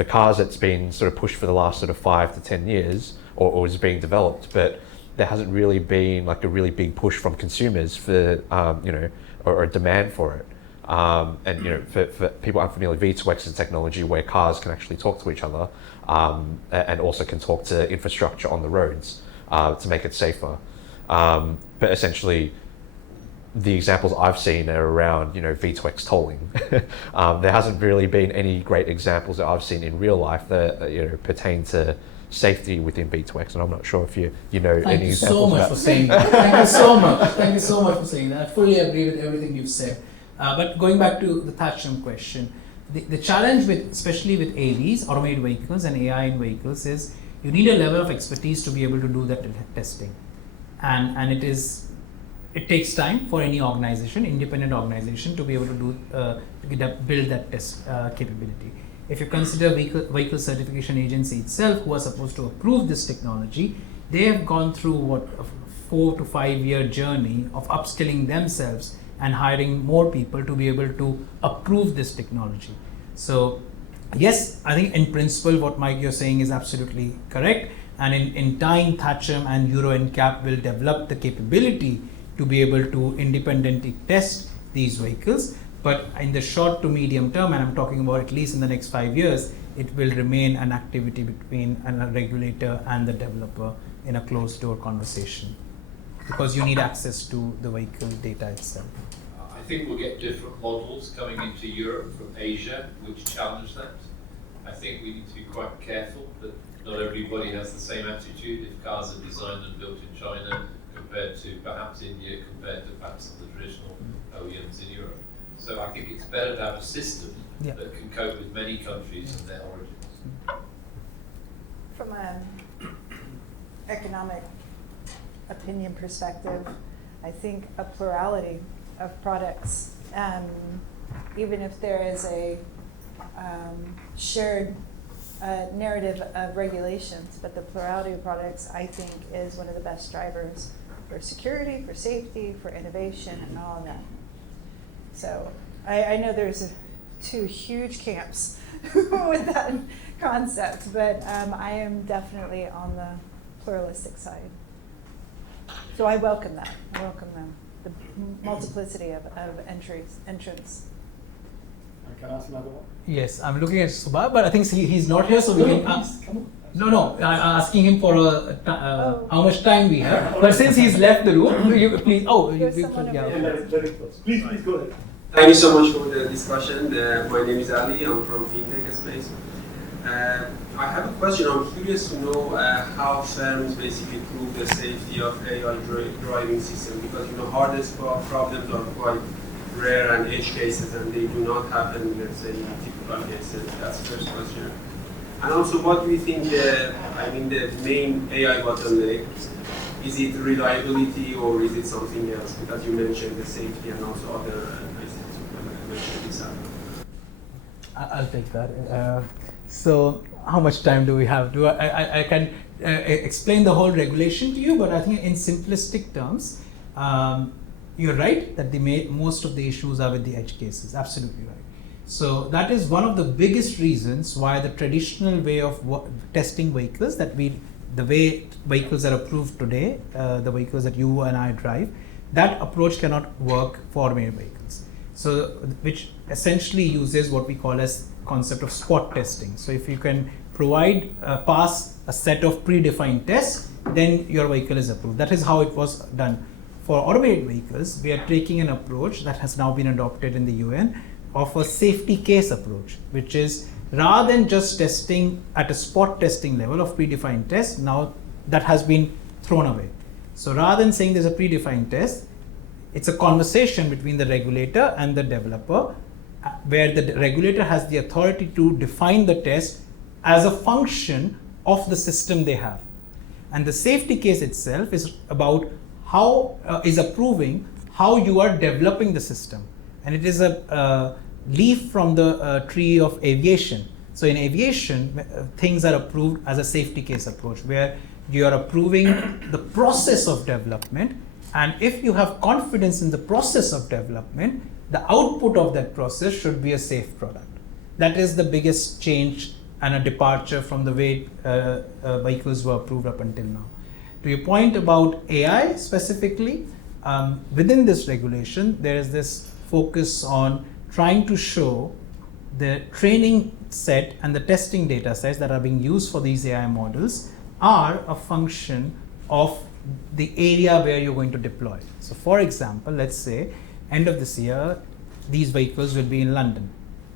cars that's been sort of pushed for the last sort of 5 to 10 years, or is being developed, but there hasn't really been like a really big push from consumers for or a demand for it. And for people unfamiliar, V2X is a technology where cars can actually talk to each other, and also can talk to infrastructure on the roads to make it safer. But essentially, the examples I've seen are around V2X tolling. There hasn't really been any great examples that I've seen in real life that pertain to safety within V2X, and I'm not sure if you know any examples. Thank you so much for saying that. Thank you so much. Thank you so much for saying that. I fully agree with everything you've said. But going back to the Thatcham question, the challenge especially with AVs, automated vehicles, and AI in vehicles is you need a level of expertise to be able to do that testing, and it takes time for any organization, independent organization, to be able to build that test capability. If you consider vehicle certification agency itself, who are supposed to approve this technology, they have gone through a 4 to 5 year journey of upskilling themselves and hiring more people to be able to approve this technology. So yes, I think in principle what Mike you're saying is absolutely correct, and in time Thatcham and Euro NCAP will develop the capability to be able to independently test these vehicles. But in the short to medium term, and I'm talking about at least in the next 5 years, it will remain an activity between a regulator and the developer in a closed door conversation, because you need access to the vehicle data itself. I think we'll get different models coming into Europe from Asia, which challenge that. I think we need to be quite careful that not everybody has the same attitude. If cars are designed and built in China compared to perhaps India, compared to perhaps the traditional OEMs in Europe. So I think it's better to have a system that can cope with many countries and their origins. From an economic opinion perspective, I think a plurality of products, even if there is a shared narrative of regulations, but the plurality of products, I think, is one of the best drivers for security, for safety, for innovation, and all of that. So I know there's two huge camps with that concept, but I am definitely on the pluralistic side. So I welcome that. I welcome them, the multiplicity of entrants. Can I ask another one? Yes, I'm looking at Subha, but I think he's not here, so we can ask. No, I'm asking him for how much time we have. But since he's left the room, you please. Please go ahead. Thank you so much for the discussion. My name is Ali. I'm from FinTech space. I have a question. I'm curious to know how firms basically prove the safety of AI driving system, because hardest problems are quite rare and edge cases, and they do not happen, let's say, in typical cases. That's the first question. And also, what do you think the main AI bottleneck? Is it reliability or is it something else? Because you mentioned the safety and also other I'll take that. So how much time do we have? I can explain the whole regulation to you, but I think in simplistic terms, you're right that most of the issues are with the edge cases. Absolutely right. So that is one of the biggest reasons why the traditional way of testing vehicles, the way vehicles are approved today, the vehicles that you and I drive, that approach cannot work for automated vehicles. So which essentially uses what we call as concept of spot testing. So if you can pass a set of predefined tests, then your vehicle is approved. That is how it was done. For automated vehicles, we are taking an approach that has now been adopted in the UN of a safety case approach, which is rather than just testing at a spot testing level of predefined tests, now that has been thrown away. So rather than saying there's a predefined test, it's a conversation between the regulator and the developer, where the regulator has the authority to define the test as a function of the system they have. And the safety case itself is about is approving how you are developing the system. And it is a leaf from the tree of aviation. So in aviation, things are approved as a safety case approach, where you are approving the process of development. And if you have confidence in the process of development, the output of that process should be a safe product. That is the biggest change and a departure from the way vehicles were approved up until now. To your point about AI specifically, within this regulation, there is this focus on trying to show the training set and the testing data sets that are being used for these AI models are a function of the area where you're going to deploy. So for example, let's say end of this year, these vehicles will be in London.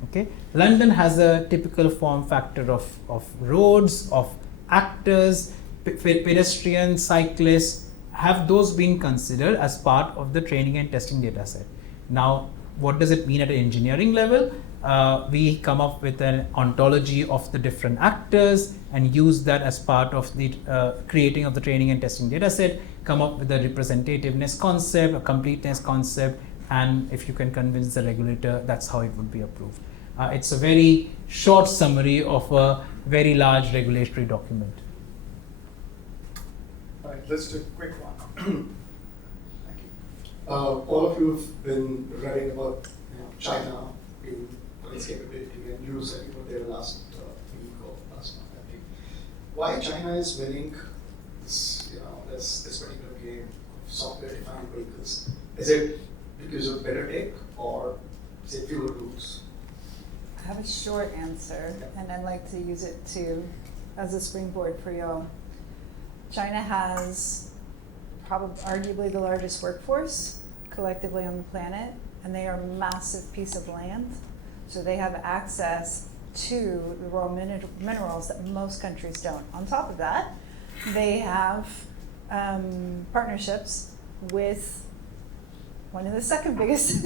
Okay, London has a typical form factor of roads, of actors, pedestrians, cyclists. Have those been considered as part of the training and testing data set? Now, what does it mean at an engineering level? We come up with an ontology of the different actors and use that as part of the creating of the training and testing data set, come up with a representativeness concept, a completeness concept, and if you can convince the regulator, that's how it would be approved. It's a very short summary of a very large regulatory document. All right, let's do a quick one. Thank you. All of you have been writing about China in its capability and news that you were there last week or last month, I think. Why China is winning this, this particular game of software-defined vehicles? Is it because of better tech or is it fewer rules? I have a short answer, and I'd like to use it as a springboard for y'all. China has arguably the largest workforce collectively on the planet, and they are a massive piece of land. So they have access to the raw minerals that most countries don't. On top of that, they have partnerships with one of the second biggest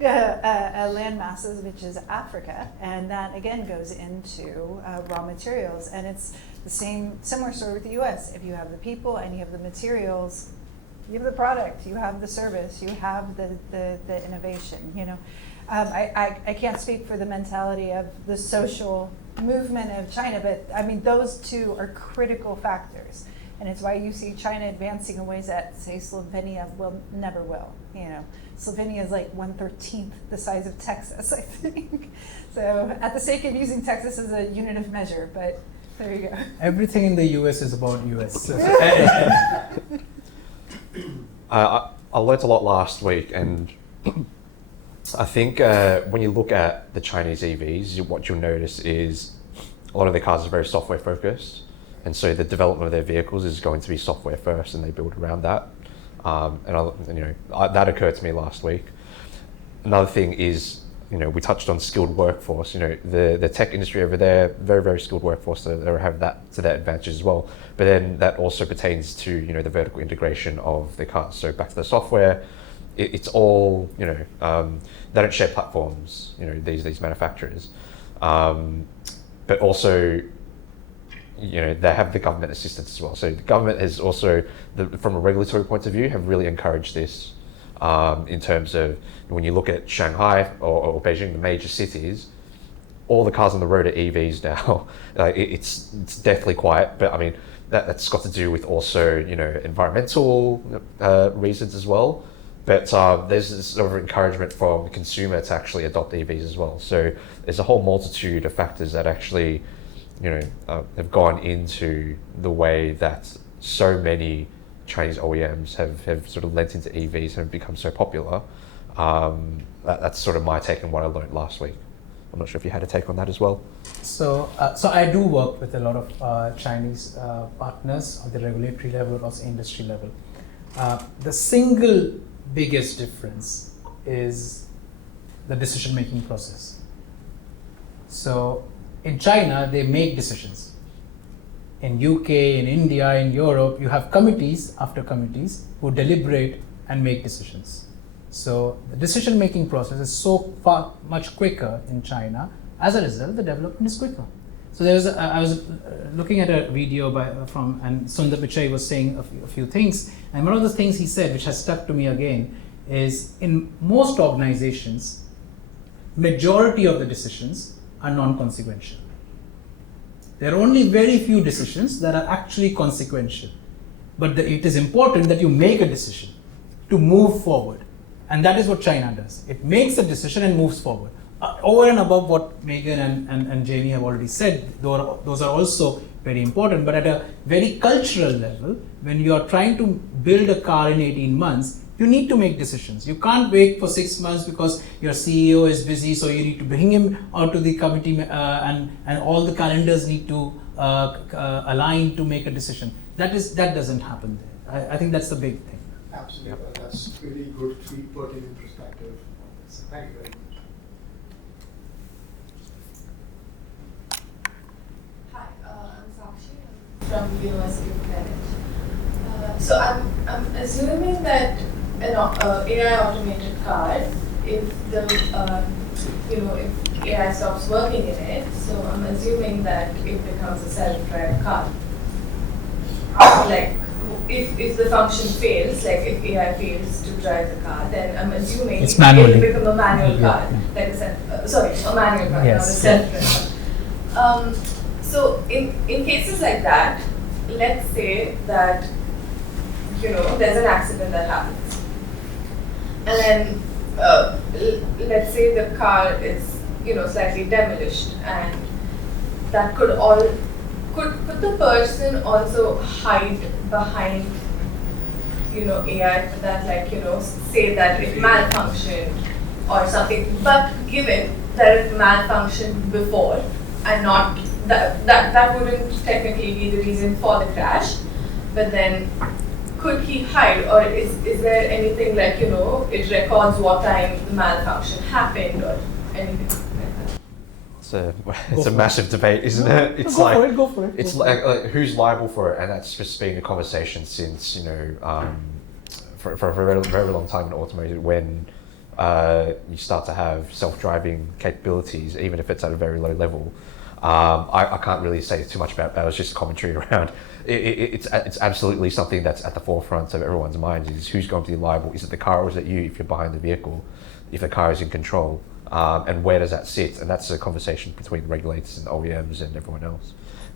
land masses, which is Africa, and that again goes into raw materials. And it's the similar story with the U.S. If you have the people and you have the materials, you have the product, you have the service, you have the innovation. I can't speak for the mentality of the social movement of China, but I mean those two are critical factors. And it's why you see China advancing in ways that, say, Slovenia never will. Slovenia is like 1/13 the size of Texas, I think. So at the sake of using Texas as a unit of measure, but there you go. Everything in the US is about US. I learnt a lot last week, and I think when you look at the Chinese EVs, what you'll notice is a lot of their cars are very software focused. And so the development of their vehicles is going to be software first, and they build around that. That occurred to me last week. Another thing is, we touched on skilled workforce. The tech industry over there, very, very skilled workforce. So they have that to their advantage as well. But then that also pertains to the vertical integration of the cars. So back to the software, it's all they don't share platforms. These manufacturers, but also. They have the government assistance as well. So the government has also, from a regulatory point of view, have really encouraged this in terms of when you look at Shanghai or Beijing, the major cities, all the cars on the road are EVs now. It's deathly quiet, but I mean, that's got to do with also, environmental reasons as well. But there's this sort of encouragement from the consumer to actually adopt EVs as well. So there's a whole multitude of factors that actually have gone into the way that so many Chinese OEMs have sort of lent into EVs and have become so popular. That's sort of my take on what I learned last week. I'm not sure if you had a take on that as well. So I do work with a lot of Chinese partners on the regulatory level, also industry level. The single biggest difference is the decision-making process. So in China, they make decisions. In UK, in India, in Europe, you have committees after committees who deliberate and make decisions. So the decision-making process is so far much quicker in China. As a result, the development is quicker. So I was looking at a video and Sundar Pichai was saying a few things, and one of the things he said, which has stuck to me again, is in most organizations, majority of the decisions are non-consequential. There are only very few decisions that are actually consequential. But it is important that you make a decision to move forward. And that is what China does. It makes a decision and moves forward. Over and above what Megan and Jamie have already said, those are also very important. But at a very cultural level, when you are trying to build a car in 18 months, you need to make decisions. You can't wait for 6 months because your CEO is busy, so you need to bring him onto the committee and all the calendars need to align to make a decision. That doesn't happen there. I think that's the big thing. Absolutely, yep. That's really good, pertinent perspective. So thank you very much. Hi, I'm Sakshi from University of Greenwich. So I'm assuming that an AI automated car, if the if AI stops working in it, so I'm assuming that it becomes a self-driving car. Like, if the function fails, like if AI fails to drive the car, then I'm assuming it's manually. It'll become a manual car, like a manual car, yes. not a self-driving. So in cases like that, let's say that there's an accident that happens, and then let's say the car is slightly demolished, and that could the person also hide behind AI for that, like say that it malfunctioned or something, but given that it malfunctioned before and not that wouldn't technically be the reason for the crash, but then could he hide, or is there anything like it records what time the malfunction happened or anything like that? It's a massive debate, isn't it? It's Go for it. It's like who's liable for it, and that's just been a conversation since for a very, very long time in automotive. When you start to have self-driving capabilities, even if it's at a very low level, I can't really say too much about that. It's just commentary around. It's absolutely something that's at the forefront of everyone's minds. Is who's going to be liable? Is it the car or is it you if you're behind the vehicle? If the car is in control, and where does that sit? And that's a conversation between regulators and OEMs and everyone else.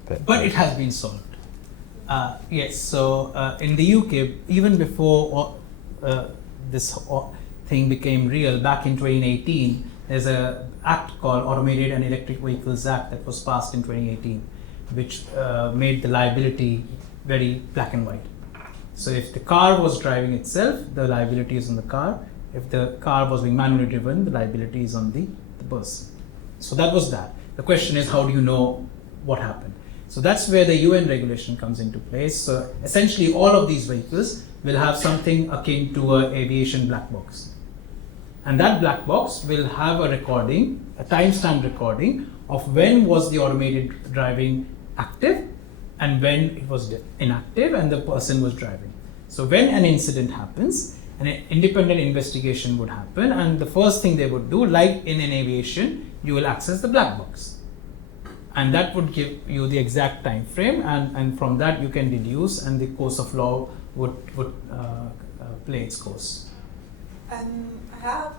But it has been solved. Yes. So in the UK, even before this thing became real, back in 2018, there's an act called Automated and Electric Vehicles Act that was passed in 2018, which made the liability very black and white. So if the car was driving itself, the liability is on the car. If the car was being manually driven, the liability is on the person. So that was that. The question is, how do you know what happened? So that's where the UN regulation comes into place. So essentially, all of these vehicles will have something akin to an aviation black box. And that black box will have a recording, a timestamp recording of when was the automated driving active and when it was inactive and the person was driving. So when an incident happens, an independent investigation would happen, and the first thing they would do, like in an aviation, you will access the black box. And that would give you the exact time frame, and from that you can deduce, and the course of law would play its course. I have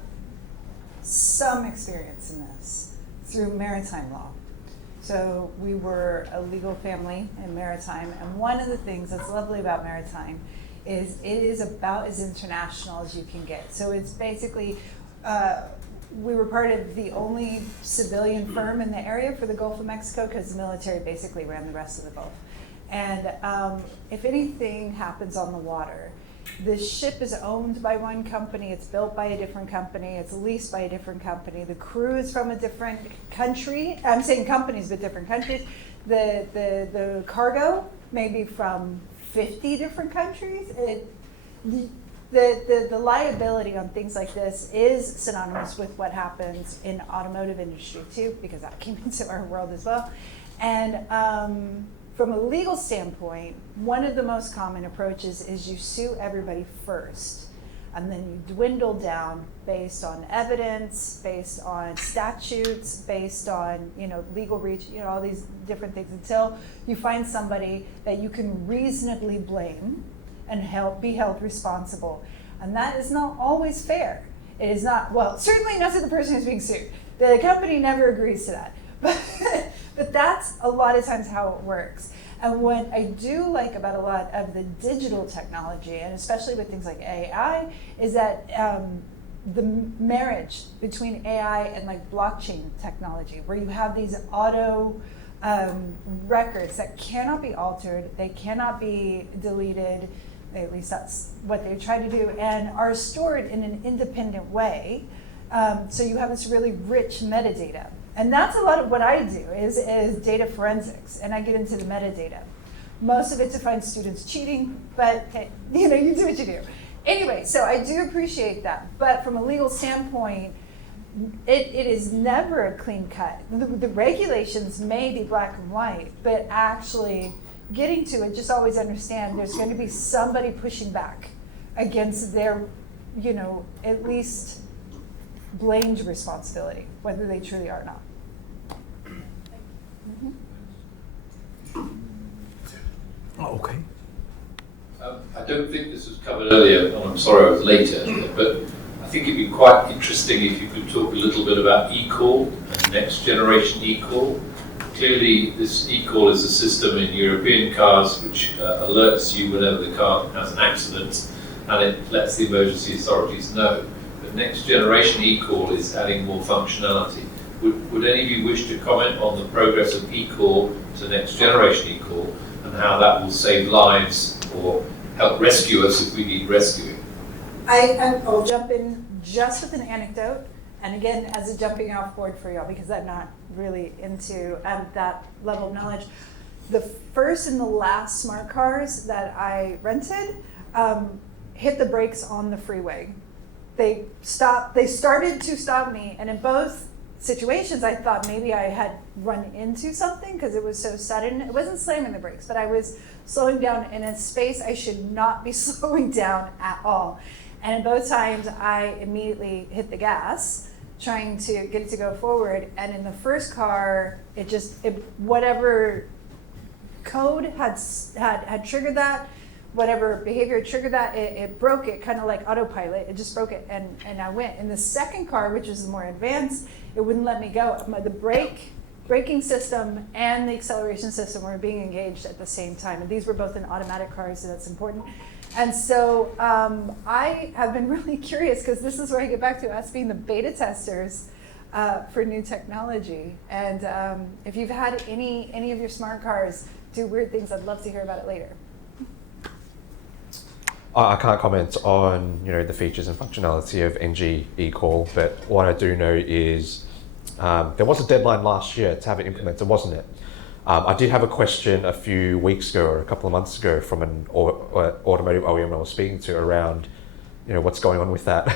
some experience in this through maritime law. So we were a legal family in maritime, and one of the things that's lovely about maritime is it is about as international as you can get. So it's basically, we were part of the only civilian firm in the area for the Gulf of Mexico because the military basically ran the rest of the Gulf. And if anything happens on the water, the ship is owned by one company, it's built by a different company, it's leased by a different company, the crew is from a different country. I'm saying companies, but different countries. The cargo may be from 50 different countries. The liability on things like this is synonymous with what happens in automotive industry too, because that came into our world as well. And from a legal standpoint, one of the most common approaches is you sue everybody first, and then you dwindle down based on evidence, based on statutes, based on legal reach, all these different things, until you find somebody that you can reasonably blame and be held responsible. And that is not always fair. It is not, well, certainly not to the person who's being sued. The company never agrees to that. But that's a lot of times how it works. And what I do like about a lot of the digital technology, and especially with things like AI, is that the marriage between AI and like blockchain technology, where you have these auto records that cannot be altered, they cannot be deleted, at least that's what they try to do, and are stored in an independent way. So you have this really rich metadata. And that's a lot of what I do is data forensics, and I get into the metadata. Most of it to find students cheating, but hey, you do what you do. Anyway, so I do appreciate that, but from a legal standpoint, it is never a clean cut. The regulations may be black and white, but actually getting to it, just always understand there's going to be somebody pushing back against their, at least blamed responsibility, whether they truly are or not. Okay. I don't think this was covered earlier, and I'm sorry I was later, but I think it'd be quite interesting if you could talk a little bit about eCall and next generation eCall. Clearly, this eCall is a system in European cars which alerts you whenever the car has an accident, and it lets the emergency authorities know. But next generation eCall is adding more functionality. Would any of you wish to comment on the progress of eCall to next generation eCall and how that will save lives or help rescue us if we need rescuing? I'll jump in just with an anecdote, and again, as a jumping off board for y'all, because I'm not really into that level of knowledge. The first and the last smart cars that I rented hit the brakes on the freeway. They started to stop me, and in both situations, I thought maybe I had run into something because it was so sudden. It wasn't slamming the brakes, but I was slowing down in a space I should not be slowing down at all. And both times I immediately hit the gas, trying to get it to go forward. And in the first car, whatever code had triggered that, whatever behavior triggered that, it broke it, kind of like autopilot. It just broke it, and I went. In the second car, which is more advanced, it wouldn't let me go. The braking system and the acceleration system were being engaged at the same time. And these were both in automatic cars, so that's important. And so I have been really curious, because this is where I get back to us being the beta testers for new technology. And if you've had any of your smart cars do weird things, I'd love to hear about it later. I can't comment on the features and functionality of NG eCall, but what I do know is there was a deadline last year to have it implemented, wasn't it? I did have a question a few weeks ago or a couple of months ago from an automotive OEM I was speaking to around what's going on with that.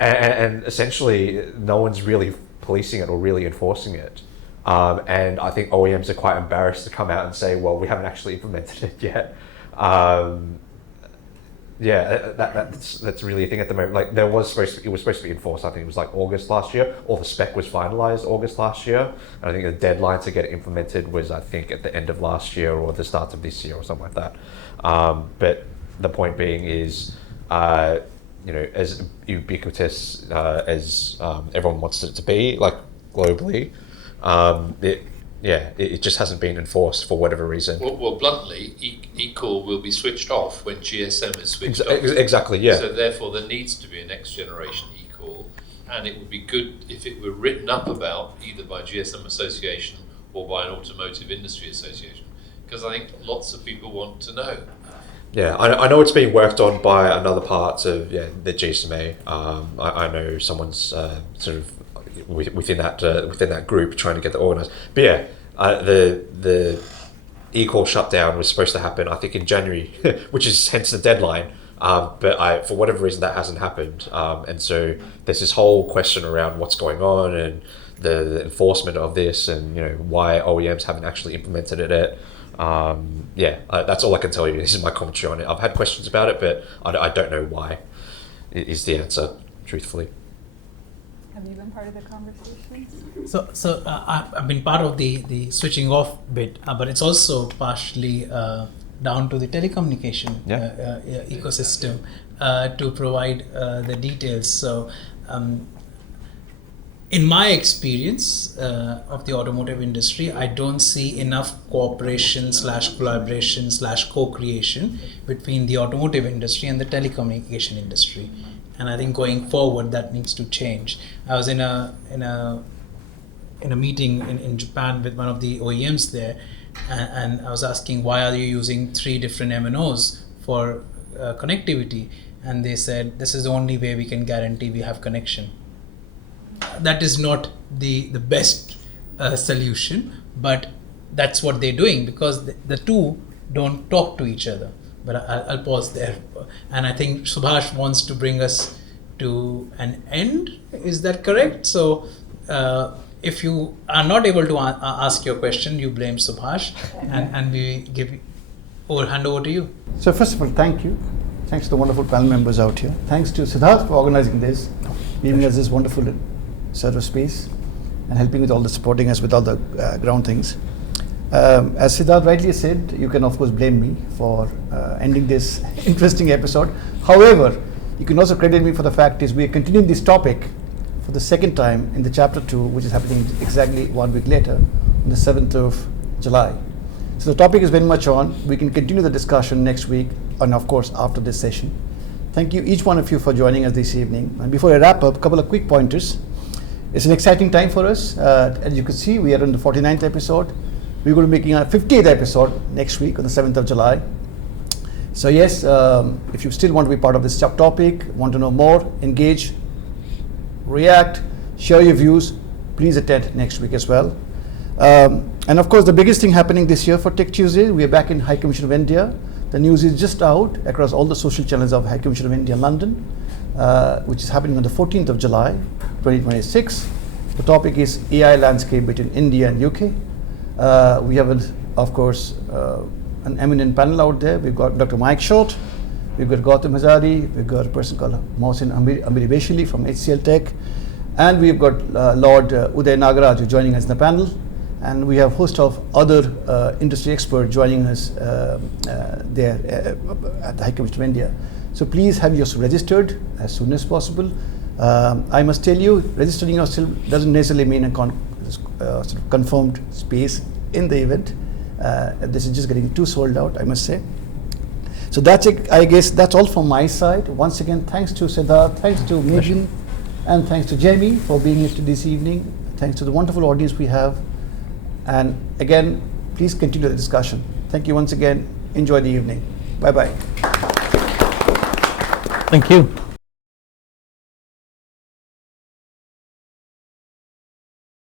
and essentially no one's really policing it or really enforcing it. And I think OEMs are quite embarrassed to come out and say, well, we haven't actually implemented it yet. That's really a thing at the moment. Like it was supposed to be enforced. I think it was like August last year, or the spec was finalized August last year. And I think the deadline to get it implemented was, I think, at the end of last year or the start of this year or something like that. But the point being is, as ubiquitous as everyone wants it to be, like globally, it just hasn't been enforced for whatever reason. Well, bluntly, eCall will be switched off when GSM is switched off. Exactly, yeah. So therefore, there needs to be a next generation eCall, and it would be good if it were written up about either by GSM Association or by an automotive industry association, because I think lots of people want to know. Yeah, I know it's being worked on by another part of the GSMA. I know someone's sort of within that group trying to get that organised. But the eCall shutdown was supposed to happen, I think, in January, which is hence the deadline. But for whatever reason, that hasn't happened. And so there's this whole question around what's going on and the enforcement of this, and why OEMs haven't actually implemented it yet. That's all I can tell you. This is my commentary on it. I've had questions about it, but I don't know why is the answer, truthfully. Have you been part of the conversations? So I've been part of the switching off bit, but it's also partially down to the telecommunication ecosystem to provide the details. So in my experience of the automotive industry, I don't see enough cooperation / collaboration / co-creation between the automotive industry and the telecommunication industry. and I think going forward that needs to change. I was in a meeting in Japan with one of the OEMs there, and I was asking, why are you using 3 different MNOs for connectivity? And they said, this is the only way we can guarantee we have connection. That is not the best solution, but that's what they're doing, because the two don't talk to each other. But I'll pause there. And I think Subhash wants to bring us to an end. Is that correct? So if you are not able to ask your question, you blame Subhash, and we hand over to you. So first of all, thank you. Thanks to the wonderful panel members out here. Thanks to Siddharth for organizing this, giving us this wonderful sort of space, and helping with all the supporting us with all the ground things. As Siddharth rightly said, you can of course blame me for ending this interesting episode. However, you can also credit me for the fact is we are continuing this topic for the second time in the chapter 2, which is happening exactly 1 week later, on the 7th of July. So the topic is very much on. We can continue the discussion next week, and of course after this session. Thank you each one of you for joining us this evening. And before I wrap up, a couple of quick pointers. It's an exciting time for us. As you can see, we are on the 49th episode. We're going to be making our 50th episode next week on the 7th of July. So yes, if you still want to be part of this topic, want to know more, engage, react, share your views, please attend next week as well. And of course, the biggest thing happening this year for Tech Tuesday, we are back in High Commission of India. The news is just out across all the social channels of High Commission of India, London, which is happening on the 14th of July, 2026. The topic is AI landscape between India and UK. We have, of course, an eminent panel out there. We've got Dr. Mike Short, we've got Gautam Hazari, we've got a person called Mohsin Amiribeshili from HealthTech, and we've got Lord Uday Nagaraj joining us in the panel, and we have a host of other industry experts joining us there at the High Commission of India. So please have yourself registered as soon as possible. I must tell you, registering yourself doesn't necessarily mean a sort of confirmed space in the event. This is just getting too sold out, I must say. So that's it. I guess that's all from my side. Once again, thanks to Siddharth, thanks to Megan, and thanks to Jamie for being here this evening. Thanks to the wonderful audience we have. And again, please continue the discussion. Thank you once again. Enjoy the evening. Bye-bye. Thank you.